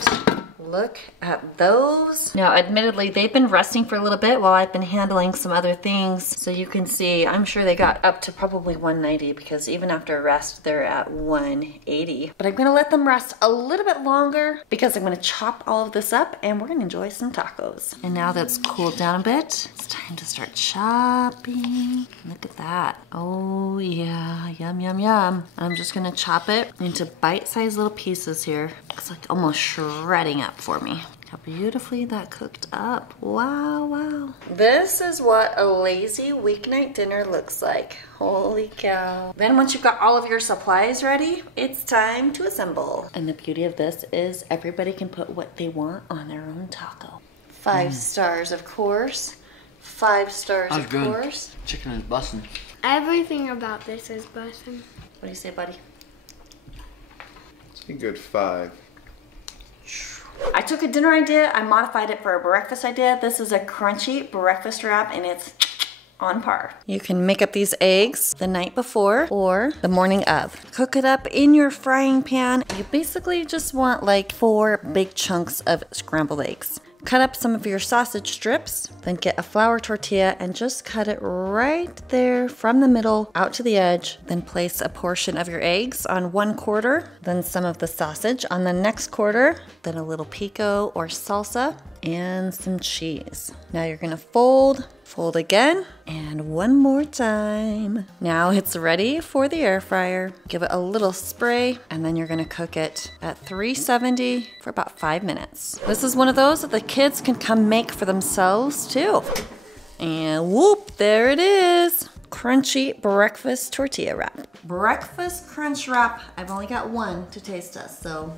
Look at those. Now, admittedly, they've been resting for a little bit while I've been handling some other things. So you can see, I'm sure they got up to probably 190 because even after a rest, they're at 180. But I'm gonna let them rest a little bit longer because I'm gonna chop all of this up and we're gonna enjoy some tacos. And now that's cooled down a bit, it's time to start chopping. Look at that. Oh yeah, yum, yum, yum. I'm just gonna chop it into bite-sized little pieces here. It's like almost shredding up for me. How beautifully that cooked up. Wow, wow. This is what a lazy weeknight dinner looks like. Holy cow. Then once you've got all of your supplies ready, it's time to assemble. And the beauty of this is everybody can put what they want on their own taco. 5 stars, of course. 5 stars, of course. Chicken is bussin'. Everything about this is bussin'. What do you say, buddy? It's a good 5. I took a dinner idea, I modified it for a breakfast idea. This is a crunchy breakfast wrap and it's on par. You can make up these eggs the night before or the morning of. Cook it up in your frying pan. You basically just want like 4 big chunks of scrambled eggs. Cut up some of your sausage strips, then get a flour tortilla and just cut it right there from the middle out to the edge. Then place a portion of your eggs on one quarter, then some of the sausage on the next quarter, then a little pico or salsa, and some cheese. Now you're gonna fold again, and one more time. Now it's ready for the air fryer. Give it a little spray, and then you're gonna cook it at 370 for about 5 minutes. This is one of those that the kids can come make for themselves too. And whoop, there it is. Crunchy breakfast tortilla wrap. Breakfast crunch wrap. I've only got one to taste us, so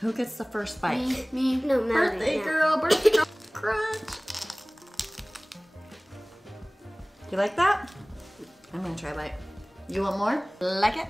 who gets the first bite? Me. No, Birthday girl, birthday girl. Crunch. You like that? I'm gonna try a bite. You want more? Like it?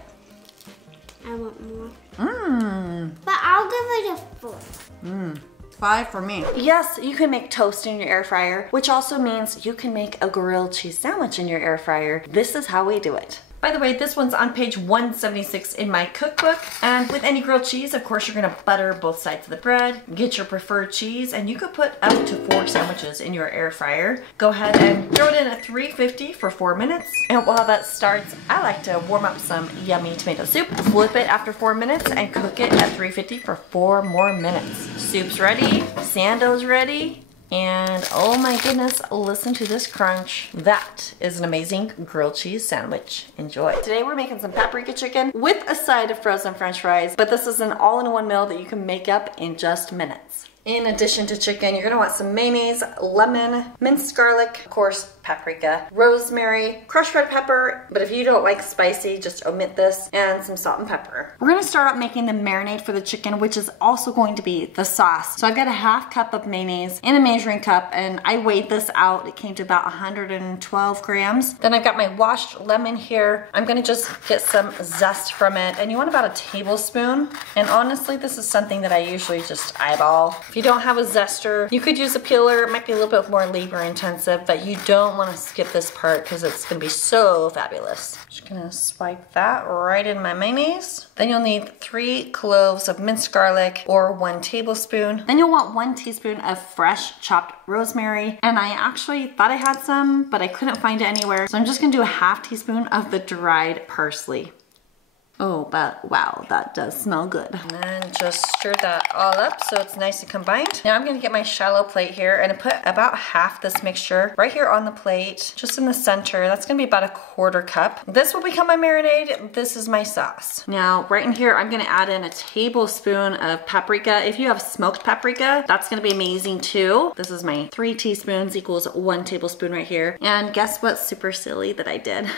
I want more. Mmm. But I'll give it a 4. 5 for me. Yes, you can make toast in your air fryer, which also means you can make a grilled cheese sandwich in your air fryer. This is how we do it. By the way, this one's on page 176 in my cookbook. And with any grilled cheese, of course, you're gonna butter both sides of the bread, get your preferred cheese, and you could put up to 4 sandwiches in your air fryer. Go ahead and throw it in at 350 for 4 minutes. And while that starts, I like to warm up some yummy tomato soup, flip it after 4 minutes, and cook it at 350 for 4 more minutes. Soup's ready, sando's ready. And oh my goodness, listen to this crunch. That is an amazing grilled cheese sandwich. Enjoy. Today we're making some paprika chicken with a side of frozen french fries, but this is an all-in-one meal that you can make up in just minutes. In addition to chicken, you're gonna want some mayonnaise, lemon, minced garlic, of course, paprika, rosemary, crushed red pepper, but if you don't like spicy, just omit this, and some salt and pepper. We're gonna start out making the marinade for the chicken, which is also going to be the sauce. So I've got a half cup of mayonnaise in a measuring cup, and I weighed this out. It came to about 112 grams. Then I've got my washed lemon here. I'm gonna just get some zest from it, and you want about a tablespoon. And honestly, this is something that I usually just eyeball. If you don't have a zester, you could use a peeler. It might be a little bit more labor intensive, but you don't want to skip this part because it's going to be so fabulous. Just going to swipe that right in my mayonnaise. Then you'll need 3 cloves of minced garlic or 1 tablespoon. Then you'll want 1 teaspoon of fresh chopped rosemary. And I actually thought I had some, but I couldn't find it anywhere. So I'm just going to do a half teaspoon of the dried parsley. Oh, but wow, that does smell good. And then just stir that all up so it's nice and combined. Now I'm gonna get my shallow plate here and put about half this mixture right here on the plate, just in the center. That's gonna be about a 1/4 cup. This will become my marinade. This is my sauce. Now, right in here, I'm gonna add in a tablespoon of paprika. If you have smoked paprika, that's gonna be amazing too. This is my 3 teaspoons equals 1 tablespoon right here. And guess what super silly that I did?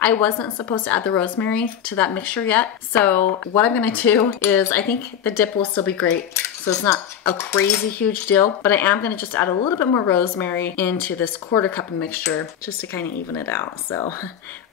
I wasn't supposed to add the rosemary to that mixture yet. So what I'm gonna do is, I think the dip will still be great. So it's not a crazy huge deal, but I am gonna just add a little bit more rosemary into this 1/4 cup of mixture just to kind of even it out. So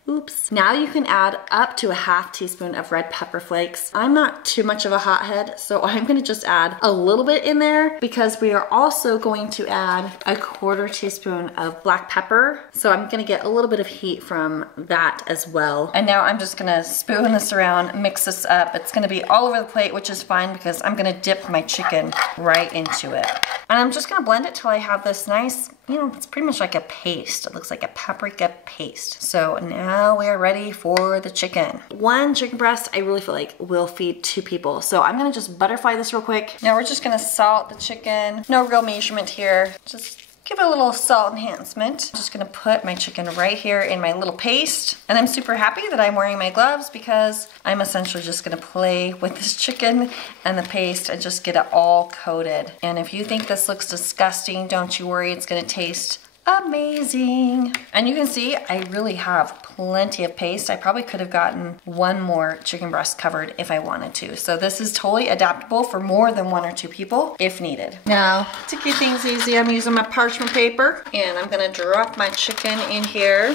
oops. Now you can add up to a half teaspoon of red pepper flakes. I'm not too much of a hothead, so I'm gonna just add a little bit in there because we are also going to add a 1/4 teaspoon of black pepper. So I'm gonna get a little bit of heat from that as well. And now I'm just gonna spoon this around, mix this up. It's gonna be all over the plate, which is fine because I'm gonna dip my chicken right into it. And I'm just gonna blend it till I have this nice, you know, it's pretty much like a paste. It looks like a paprika paste. So now we are ready for the chicken. 1 chicken breast, I really feel like will feed 2 people. So I'm gonna just butterfly this real quick. Now we're just gonna salt the chicken. No real measurement here. Just give it a little salt enhancement. I'm just gonna put my chicken right here in my little paste. And I'm super happy that I'm wearing my gloves because I'm essentially just gonna play with this chicken and the paste and just get it all coated. And if you think this looks disgusting, don't you worry, it's gonna taste amazing. And you can see I really have plenty of paste. I probably could have gotten 1 more chicken breast covered if I wanted to. So this is totally adaptable for more than 1 or 2 people if needed. Now, to keep things easy, I'm using my parchment paper and I'm gonna drop my chicken in here.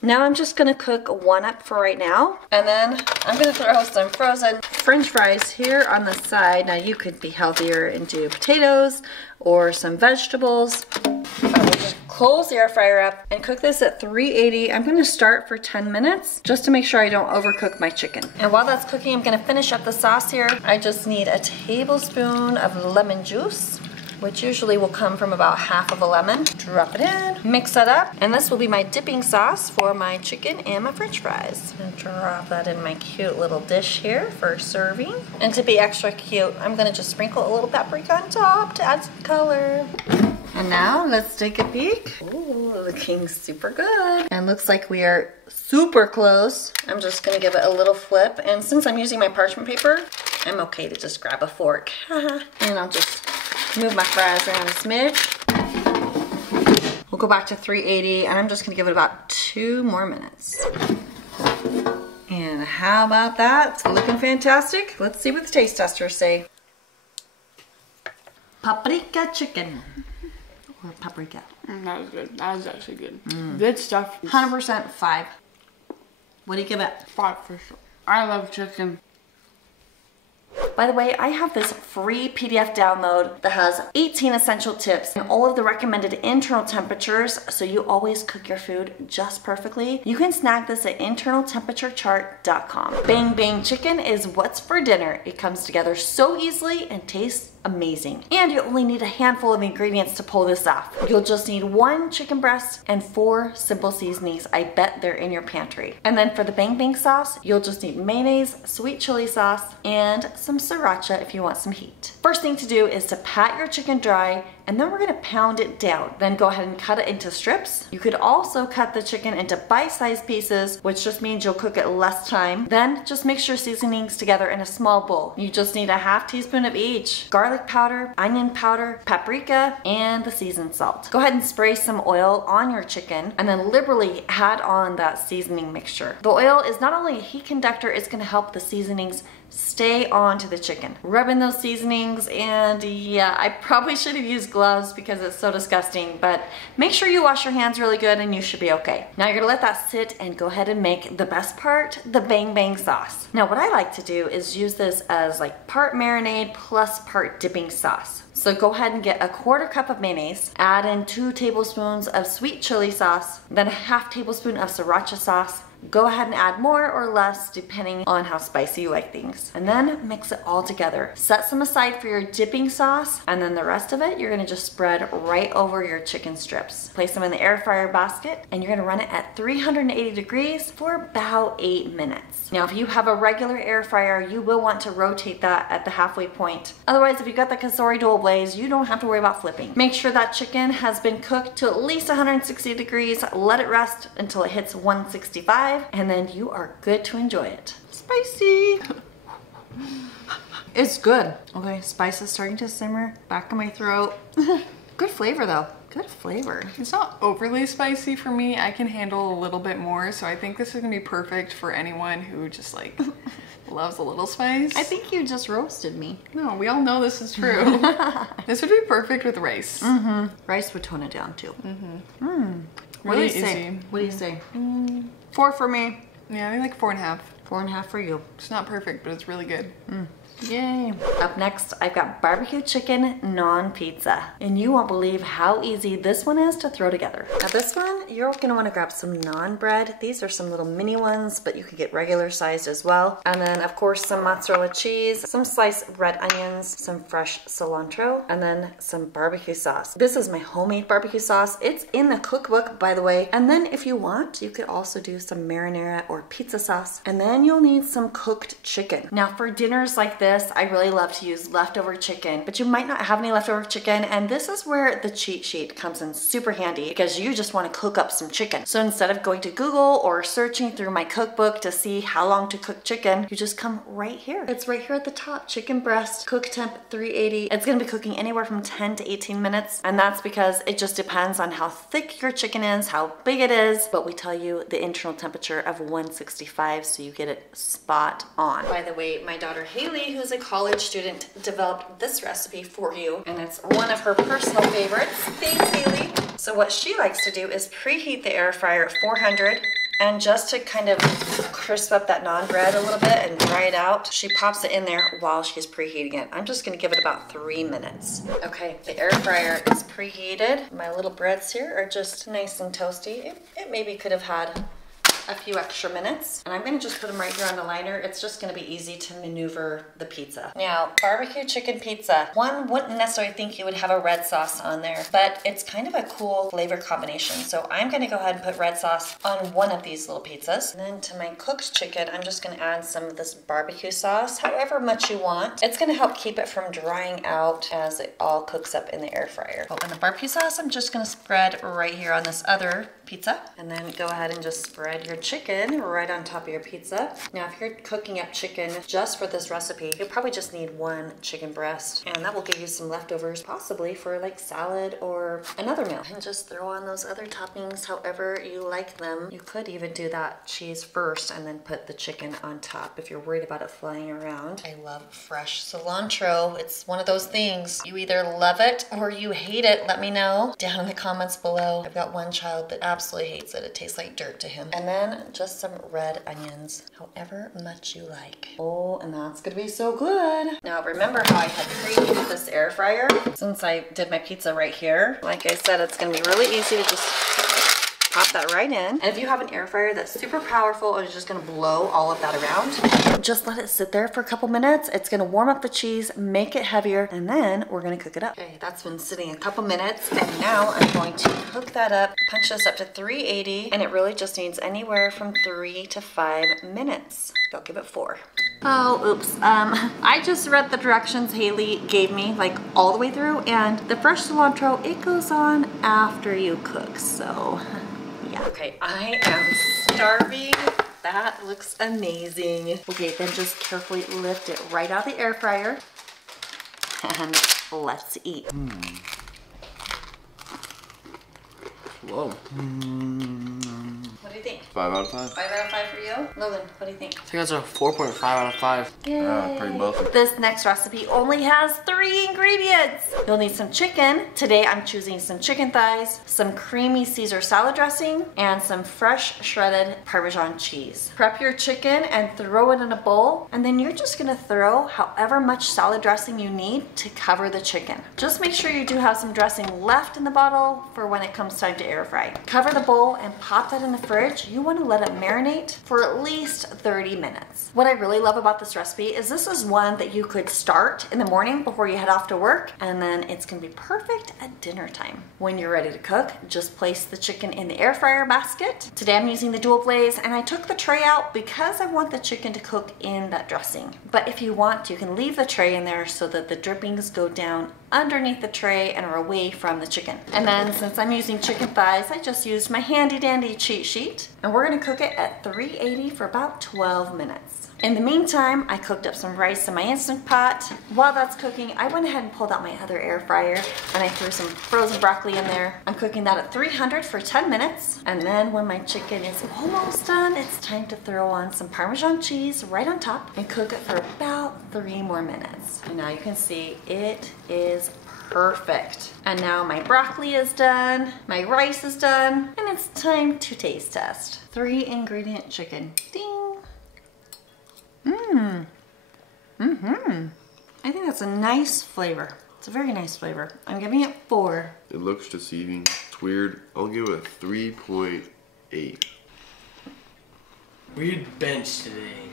Now I'm just gonna cook 1 up for right now. And then I'm gonna throw some frozen french fries here on the side. Now you could be healthier and do potatoes or some vegetables. We'll just close the air fryer up and cook this at 380. I'm gonna start for 10 minutes just to make sure I don't overcook my chicken. And while that's cooking, I'm gonna finish up the sauce here. I just need a tablespoon of lemon juice. which usually will come from about half of a lemon. Drop it in, mix that up, and this will be my dipping sauce for my chicken and my french fries. And drop that in my cute little dish here for serving. And to be extra cute, I'm gonna just sprinkle a little paprika on top to add some color. And now let's take a peek. Ooh, looking super good. And looks like we are super close. I'm just gonna give it a little flip. And since I'm using my parchment paper, I'm okay to just grab a fork. And I'll just move my fries around a smidge. We'll go back to 380 and I'm just gonna give it about 2 more minutes. And how about that? It's looking fantastic. Let's see what the taste testers say. Paprika chicken. Or paprika. That was good. That was actually good. Good stuff. 100% 5. What do you give it? 5 for sure. I love chicken. By the way, I have this free PDF download that has 18 essential tips and all of the recommended internal temperatures so you always cook your food just perfectly. You can snag this at internaltemperaturechartcom. Bang Bang Chicken is what's for dinner. It comes together so easily and tastes amazing. And you only need a handful of ingredients to pull this off. You'll just need 1 chicken breast and 4 simple seasonings. I bet they're in your pantry. And then for the Bang Bang sauce, you'll just need mayonnaise, sweet chili sauce, and some sriracha if you want some heat. First thing to do is to pat your chicken dry, and then we're gonna pound it down. Then go ahead and cut it into strips. You could also cut the chicken into bite-sized pieces, which just means you'll cook it less time. Then just mix your seasonings together in a small bowl. You just need a ½ teaspoon of each. Garlic powder, onion powder, paprika, and the seasoned salt. Go ahead and spray some oil on your chicken and then liberally add on that seasoning mixture. The oil is not only a heat conductor, it's gonna help the seasonings stay on to the chicken. Rub in those seasonings, and yeah, I probably should have used gloves because it's so disgusting, but make sure you wash your hands really good and you should be okay. Now you're gonna let that sit and go ahead and make the best part, the Bang Bang sauce. Now what I like to do is use this as like part marinade plus part dipping sauce. So go ahead and get a 1/4 cup of mayonnaise, add in 2 tablespoons of sweet chili sauce, then a ½ tablespoon of sriracha sauce. Go ahead and add more or less depending on how spicy you like things. And then mix it all together. Set some aside for your dipping sauce, and then the rest of it you're gonna just spread right over your chicken strips. Place them in the air fryer basket, and you're gonna run it at 380 degrees for about 8 minutes. Now if you have a regular air fryer, you will want to rotate that at the halfway point. Otherwise, if you've got the Kasori dual blaze, you don't have to worry about flipping. Make sure that chicken has been cooked to at least 160 degrees. Let it rest until it hits 165. And then you are good to enjoy it. Spicy! It's good. Okay, spice is starting to simmer back in my throat. Good flavor though. Good flavor. It's not overly spicy for me. I can handle a little bit more, so I think this is gonna be perfect for anyone who just like loves a little spice. I think you just roasted me. No, we all know this is true. This would be perfect with rice. Rice would tone it down too. What Really do you say? easy. What do you say? 4 for me. Yeah, I think like 4.5. 4.5 for you. It's not perfect, but it's really good. Yay. Up next, I've got barbecue chicken naan pizza. And you won't believe how easy this one is to throw together. Now this one, you're gonna wanna grab some naan bread. These are some little mini ones, but you could get regular sized as well. And then of course some mozzarella cheese, some sliced red onions, some fresh cilantro, and then some barbecue sauce. This is my homemade barbecue sauce. It's in the cookbook, by the way. And then if you want, you could also do some marinara or pizza sauce. And then you'll need some cooked chicken. Now for dinners like this, I really love to use leftover chicken, but you might not have any leftover chicken, and this is where the cheat sheet comes in super handy because you just want to cook up some chicken. So instead of going to Google or searching through my cookbook to see how long to cook chicken, you just come right here. It's right here at the top. Chicken breast, cook temp 380. It's gonna be cooking anywhere from 10 to 18 minutes, and that's because it just depends on how thick your chicken is, how big it is, but we tell you the internal temperature of 165 so you get it spot on. By the way, my daughter Haley, who's a college student, developed this recipe for you, and it's one of her personal favorites. Thanks, Haley. So what she likes to do is preheat the air fryer at 400, and just to kind of crisp up that naan bread a little bit and dry it out, she pops it in there while she's preheating it. I'm just gonna give it about 3 minutes. Okay, the air fryer is preheated. My little breads here are just nice and toasty. It maybe could have had a few extra minutes. And I'm gonna just put them right here on the liner. It's just gonna be easy to maneuver the pizza. Now, barbecue chicken pizza. One wouldn't necessarily think you would have a red sauce on there, but it's kind of a cool flavor combination. So I'm gonna go ahead and put red sauce on one of these little pizzas. And then to my cooked chicken, I'm just gonna add some of this barbecue sauce, however much you want. It's gonna help keep it from drying out as it all cooks up in the air fryer. Open the barbecue sauce, I'm just gonna spread right here on this other pizza. And then go ahead and just spread your chicken right on top of your pizza. Now, if you're cooking up chicken just for this recipe, you'll probably just need one chicken breast, and that will give you some leftovers, possibly for like salad or another meal. And just throw on those other toppings however you like them. You could even do that cheese first and then put the chicken on top if you're worried about it flying around. I love fresh cilantro. It's one of those things. You either love it or you hate it. Let me know down in the comments below. I've got one child that absolutely hates it. It tastes like dirt to him. And then just some red onions, however much you like. Oh, and that's gonna be so good. Now remember how I had preheated this air fryer? Since I did my pizza right here, like I said, it's gonna be really easy to just pop that right in. And if you have an air fryer that's super powerful and is just gonna blow all of that around, just let it sit there for a couple minutes. It's gonna warm up the cheese, make it heavier, and then we're gonna cook it up. Okay, that's been sitting a couple minutes, and now I'm going to cook that up, punch this up to 380, and it really just needs anywhere from 3 to 5 minutes. I'll give it 4. Oh, oops. I just read the directions Haley gave me, like all the way through, and the fresh cilantro, it goes on after you cook, so yeah. Okay, I am starving. That looks amazing. Okay, then just carefully lift it right out of the air fryer, and let's eat. Whoa. What do you think? 5 out of 5. 5 out of 5 for you? Logan, what do you think? I think that's a 4.5 out of 5. Yay. Pretty buffy. This next recipe only has 3 ingredients. You'll need some chicken. Today I'm choosing some chicken thighs, some creamy Caesar salad dressing, and some fresh shredded Parmesan cheese. Prep your chicken and throw it in a bowl, and then you're just gonna throw however much salad dressing you need to cover the chicken. Just make sure you do have some dressing left in the bottle for when it comes time to air fry. Cover the bowl and pop that in the fridge. You want to let it marinate for at least 30 minutes. What I really love about this recipe is this is one that you could start in the morning before you head off to work, and then it's gonna be perfect at dinner time. When you're ready to cook, just place the chicken in the air fryer basket. Today I'm using the dual blaze, and I took the tray out because I want the chicken to cook in that dressing. But if you want, you can leave the tray in there so that the drippings go down underneath the tray and are away from the chicken. And then since I'm using chicken thighs, I just used my handy dandy cheat sheet, and we're gonna cook it at 380 for about 12 minutes. In the meantime, I cooked up some rice in my Instant Pot. While that's cooking, I went ahead and pulled out my other air fryer, and I threw some frozen broccoli in there. I'm cooking that at 300 for 10 minutes. And then when my chicken is almost done, it's time to throw on some Parmesan cheese right on top and cook it for about 3 more minutes. And now you can see it is perfect. And now my broccoli is done, my rice is done, and it's time to taste test. 3 ingredient chicken. Ding! I think that's a nice flavor. It's a very nice flavor. I'm giving it 4. It looks deceiving. It's weird. I'll give it a 3.8. Weird bench today.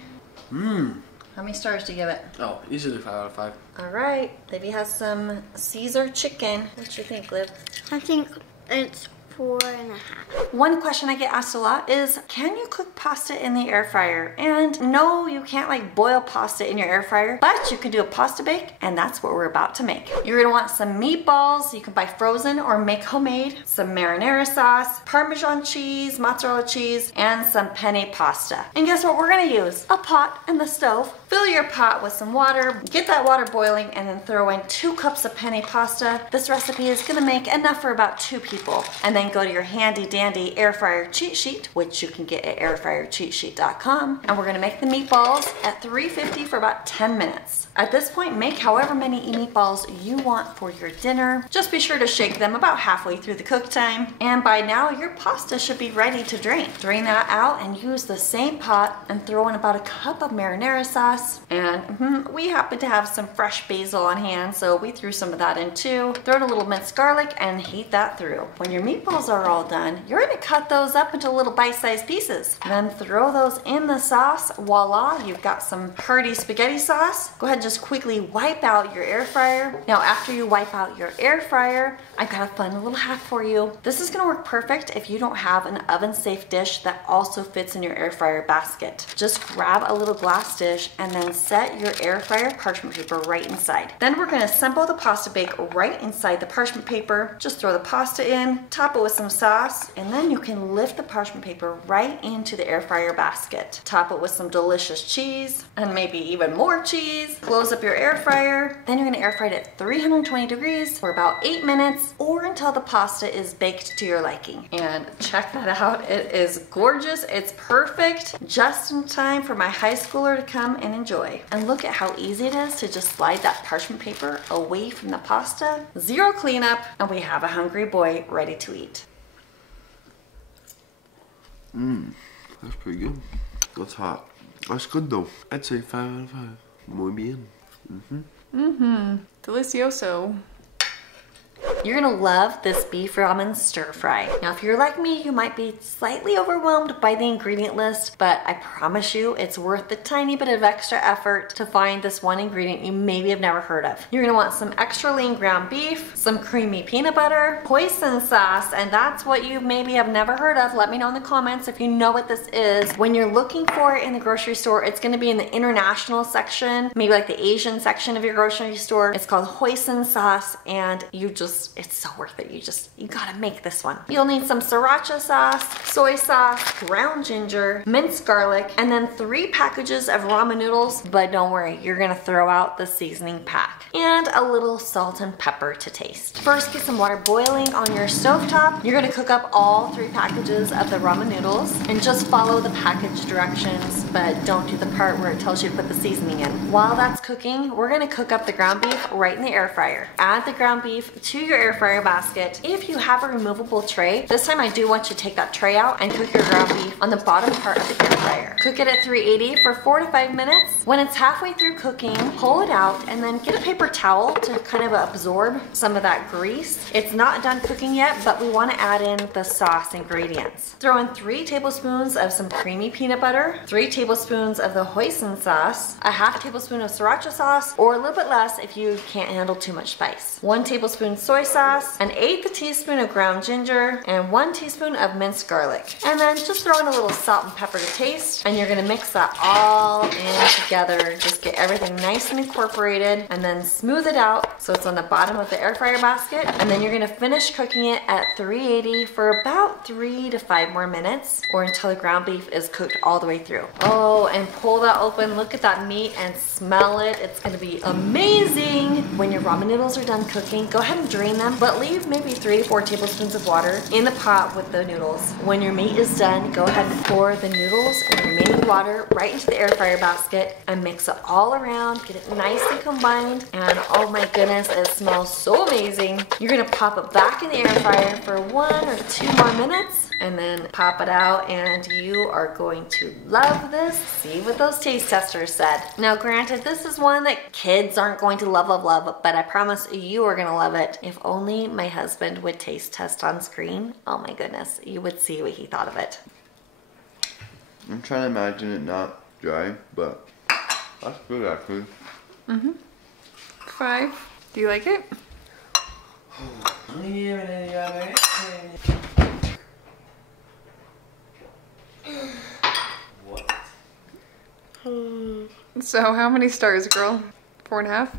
How many stars do you give it? Oh, easily 5 out of 5. All right, Livy has some Caesar chicken. What you think, Liv? I think it's 4.5. One question I get asked a lot is, can you cook pasta in the air fryer? And no, you can't like boil pasta in your air fryer, but you can do a pasta bake, and that's what we're about to make. You're gonna want some meatballs. You can buy frozen or make homemade, some marinara sauce, Parmesan cheese, mozzarella cheese, and some penne pasta. And guess what we're gonna use? A pot and the stove. Fill your pot with some water, get that water boiling, and then throw in 2 cups of penne pasta. This recipe is gonna make enough for about 2 people. And then go to your handy dandy air fryer cheat sheet, which you can get at airfryercheatsheet.com. And we're gonna make the meatballs at 350 for about 10 minutes. At this point, make however many meatballs you want for your dinner. Just be sure to shake them about halfway through the cook time. And by now, your pasta should be ready to drain. Drain that out and use the same pot and throw in about 1 cup of marinara sauce sauce, and we happen to have some fresh basil on hand, so we threw some of that in too. Throw in a little minced garlic and heat that through. When your meatballs are all done, you're gonna cut those up into little bite-sized pieces. Then throw those in the sauce. Voila, you've got some hearty spaghetti sauce. Go ahead and just quickly wipe out your air fryer. Now, after you wipe out your air fryer, I've got a fun little hack for you. This is gonna work perfect if you don't have an oven-safe dish that also fits in your air fryer basket. Just grab a little glass dish and then set your air fryer parchment paper right inside. Then we're gonna assemble the pasta bake right inside the parchment paper. Just throw the pasta in, top it with some sauce, and then you can lift the parchment paper right into the air fryer basket. Top it with some delicious cheese and maybe even more cheese. Close up your air fryer. Then you're gonna air fry it at 320 degrees for about 8 minutes or until the pasta is baked to your liking. And check that out, it is gorgeous, it's perfect, just in time for my high schooler to come and enjoy. And look at how easy it is to just slide that parchment paper away from the pasta. Zero cleanup, and we have a hungry boy ready to eat. That's pretty good. That's hot. That's good though. I'd say 5 out of 5. Muy bien. Delicioso. You're gonna love this beef ramen stir fry. Now, if you're like me, you might be slightly overwhelmed by the ingredient list, but I promise you it's worth the tiny bit of extra effort to find this one ingredient you maybe have never heard of. You're gonna want some extra lean ground beef, some creamy peanut butter, hoisin sauce, and that's what you maybe have never heard of. Let me know in the comments if you know what this is. When you're looking for it in the grocery store, it's gonna be in the international section, maybe like the Asian section of your grocery store. It's called hoisin sauce, and it's so worth it. You gotta make this one. You'll need some sriracha sauce, soy sauce, ground ginger, minced garlic, and then 3 packages of ramen noodles, but don't worry, you're gonna throw out the seasoning pack. And a little salt and pepper to taste. First, get some water boiling on your stovetop. You're gonna cook up all 3 packages of the ramen noodles and just follow the package directions, but don't do the part where it tells you to put the seasoning in. While that's cooking, we're gonna cook up the ground beef right in the air fryer. Add the ground beef to your air fryer basket. If you have a removable tray, this time I do want you to take that tray out and cook your ground beef on the bottom part of the air fryer. Cook it at 380 for 4 to 5 minutes. When it's halfway through cooking, pull it out and then get a paper towel to kind of absorb some of that grease. It's not done cooking yet, but we want to add in the sauce ingredients. Throw in 3 tablespoons of some creamy peanut butter, 3 tablespoons of the hoisin sauce, a half tablespoon of sriracha sauce, or a little bit less if you can't handle too much spice, 1 tablespoon soy sauce, an 1/8 teaspoon of ground ginger, and 1 teaspoon of minced garlic. And then just throw in a little salt and pepper to taste, and you're gonna mix that all in together. Just get everything nice and incorporated, and then smooth it out so it's on the bottom of the air fryer basket. And then you're gonna finish cooking it at 380 for about 3 to 5 more minutes, or until the ground beef is cooked all the way through. Oh, and pull that open, look at that meat and smell it. It's gonna be amazing. When your ramen noodles are done cooking, go ahead and drain them, but leave maybe 3 to 4 tablespoons of water in the pot with the noodles. When your meat is done, go ahead and pour the noodles and the remaining water right into the air fryer basket and mix it all around, get it nicely combined, and oh my goodness, it smells so amazing. You're gonna pop it back in the air fryer for 1 or 2 more minutes, and then pop it out, and you are going to love this. See what those taste testers said. Now granted, this is one that kids aren't going to love, but I promise you are gonna love it. If only my husband would taste test on screen, oh my goodness, you would see what he thought of it. I'm trying to imagine it not dry, but that's good actually. 5. Do you like it? So how many stars, girl? 4.5?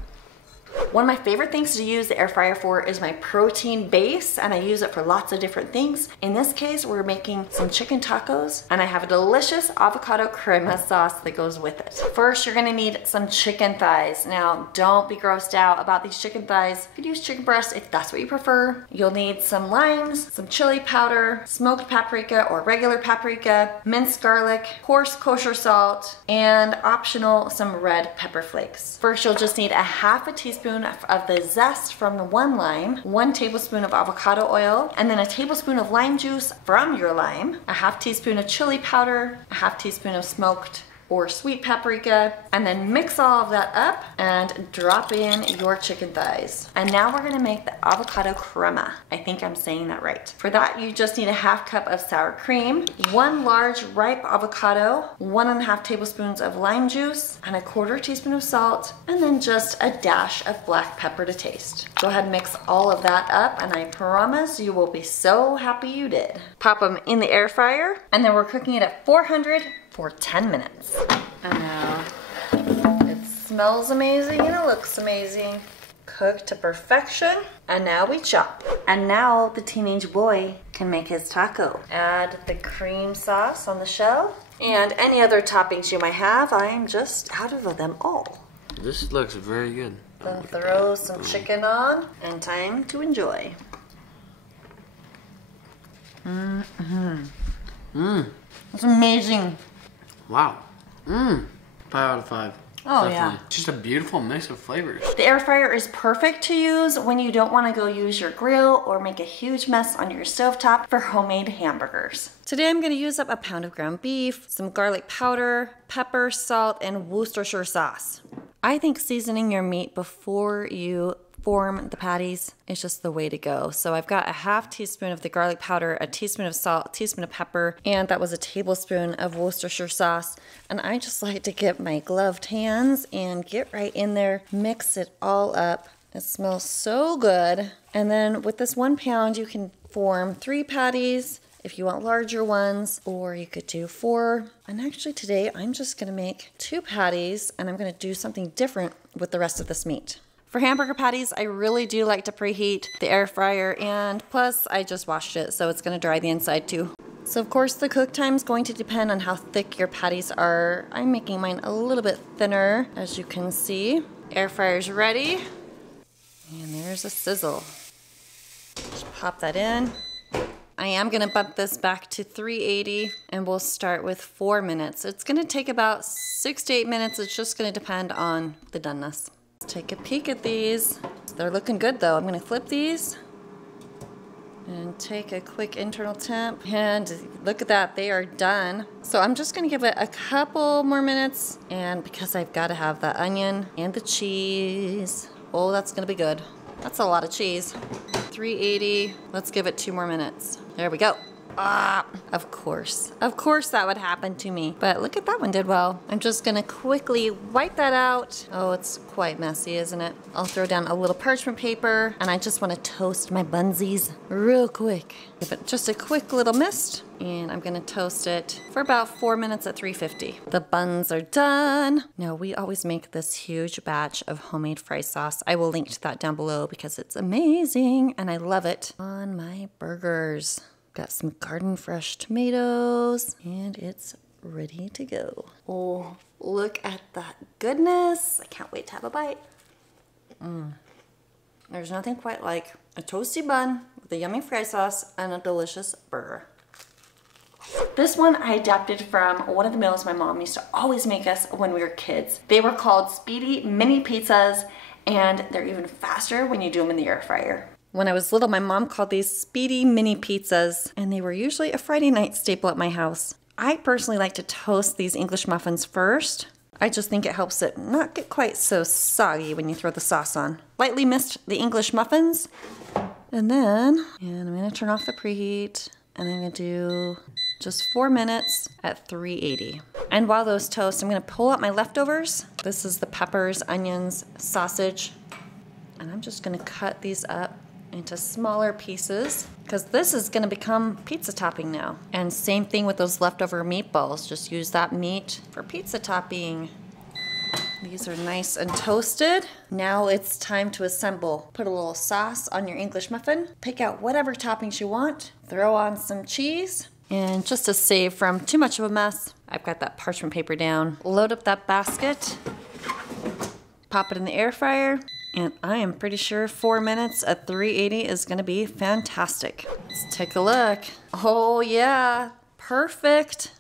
One of my favorite things to use the air fryer for is my protein base, and I use it for lots of different things. In this case, we're making some chicken tacos, and I have a delicious avocado crema sauce that goes with it. First, you're gonna need some chicken thighs. Now, don't be grossed out about these chicken thighs. You could use chicken breast if that's what you prefer. You'll need some limes, some chili powder, smoked paprika or regular paprika, minced garlic, coarse kosher salt, and optional some red pepper flakes. First, you'll just need a half a teaspoon of the zest from the 1 lime, 1 tablespoon of avocado oil, and then a tablespoon of lime juice from your lime, a half teaspoon of chili powder, a half teaspoon of smoked or sweet paprika, and then mix all of that up and drop in your chicken thighs. And now we're gonna make the avocado crema. I think I'm saying that right. For that, you just need a 1/2 cup of sour cream, 1 large ripe avocado, 1½ tablespoons of lime juice, and 1/4 teaspoon of salt, and then just a dash of black pepper to taste. Go ahead and mix all of that up, and I promise you will be so happy you did. Pop them in the air fryer, and then we're cooking it at 400 for 10 minutes. I know. It smells amazing and it looks amazing. Cooked to perfection, and now we chop. And now the teenage boy can make his taco. Add the cream sauce on the shell, and any other toppings you might have. I am just out of them all. This looks very good. Then throw some chicken on, and time to enjoy. It's amazing. Wow. 5 out of 5. Oh, Definitely. yeah. Just a beautiful mix of flavors. The air fryer is perfect to use when you don't want to go use your grill or make a huge mess on your stovetop for homemade hamburgers. Today I'm going to use up a pound of ground beef, some garlic powder, pepper, salt, and Worcestershire sauce. I think seasoning your meat before you form the patties is just the way to go. So I've got a 1/2 teaspoon of the garlic powder, a teaspoon of salt, a teaspoon of pepper, and that was a tablespoon of Worcestershire sauce. And I just like to get my gloved hands and get right in there, mix it all up. It smells so good. And then with this 1 pound, you can form 3 patties if you want larger ones, or you could do 4. And actually today I'm just gonna make 2 patties, and I'm gonna do something different with the rest of this meat. For hamburger patties, I really do like to preheat the air fryer, and plus I just washed it, so it's gonna dry the inside too. So of course the cook time is going to depend on how thick your patties are. I'm making mine a little bit thinner, as you can see. Air fryer's ready, and there's a sizzle. Just pop that in. I am gonna bump this back to 380, and we'll start with 4 minutes. It's gonna take about 6 to 8 minutes. It's just gonna depend on the doneness. Let's take a peek at these. They're looking good though. I'm gonna flip these and take a quick internal temp, and look at that, they are done. So I'm just gonna give it a couple more minutes, and because I've gotta have the onion and the cheese. Oh, that's gonna be good. That's a lot of cheese. 380, let's give it 2 more minutes. There we go. Ah, of course that would happen to me. But look at that one did well. I'm just gonna quickly wipe that out. Oh, it's quite messy, isn't it? I'll throw down a little parchment paper, and I just wanna toast my bunsies real quick. Give it just a quick little mist, and I'm gonna toast it for about 4 minutes at 350. The buns are done. Now we always make this huge batch of homemade fry sauce. I will link to that down below because it's amazing and I love it on my burgers. Got some garden fresh tomatoes, and it's ready to go. Oh, look at that goodness. I can't wait to have a bite. There's nothing quite like a toasty bun with a yummy fry sauce and a delicious burger. This one I adapted from one of the meals my mom used to always make us when we were kids. They were called Speedy mini pizzas, and they're even faster when you do them in the air fryer. When I was little, my mom called these Speedy mini pizzas, and they were usually a Friday night staple at my house. I personally like to toast these English muffins first. I just think it helps it not get quite so soggy when you throw the sauce on. Lightly mist the English muffins, and I'm gonna turn off the preheat, and I'm gonna do just 4 minutes at 380. And while those toast, I'm gonna pull out my leftovers. This is the peppers, onions, sausage, and I'm just gonna cut these up into smaller pieces because this is gonna become pizza topping now. And same thing with those leftover meatballs. Just use that meat for pizza topping. These are nice and toasted. Now it's time to assemble. Put a little sauce on your English muffin. Pick out whatever toppings you want. Throw on some cheese. And just to save from too much of a mess, I've got that parchment paper down. Load up that basket. Pop it in the air fryer. And I am pretty sure 4 minutes at 380 is gonna be fantastic. Let's take a look. Oh yeah, perfect.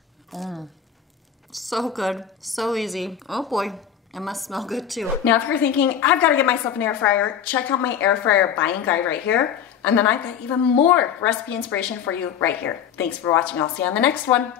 So good, so easy. Oh boy, it must smell good too. Now if you're thinking, I've gotta get myself an air fryer, check out my air fryer buying guide right here. And then I've got even more recipe inspiration for you right here. Thanks for watching, I'll see you on the next one.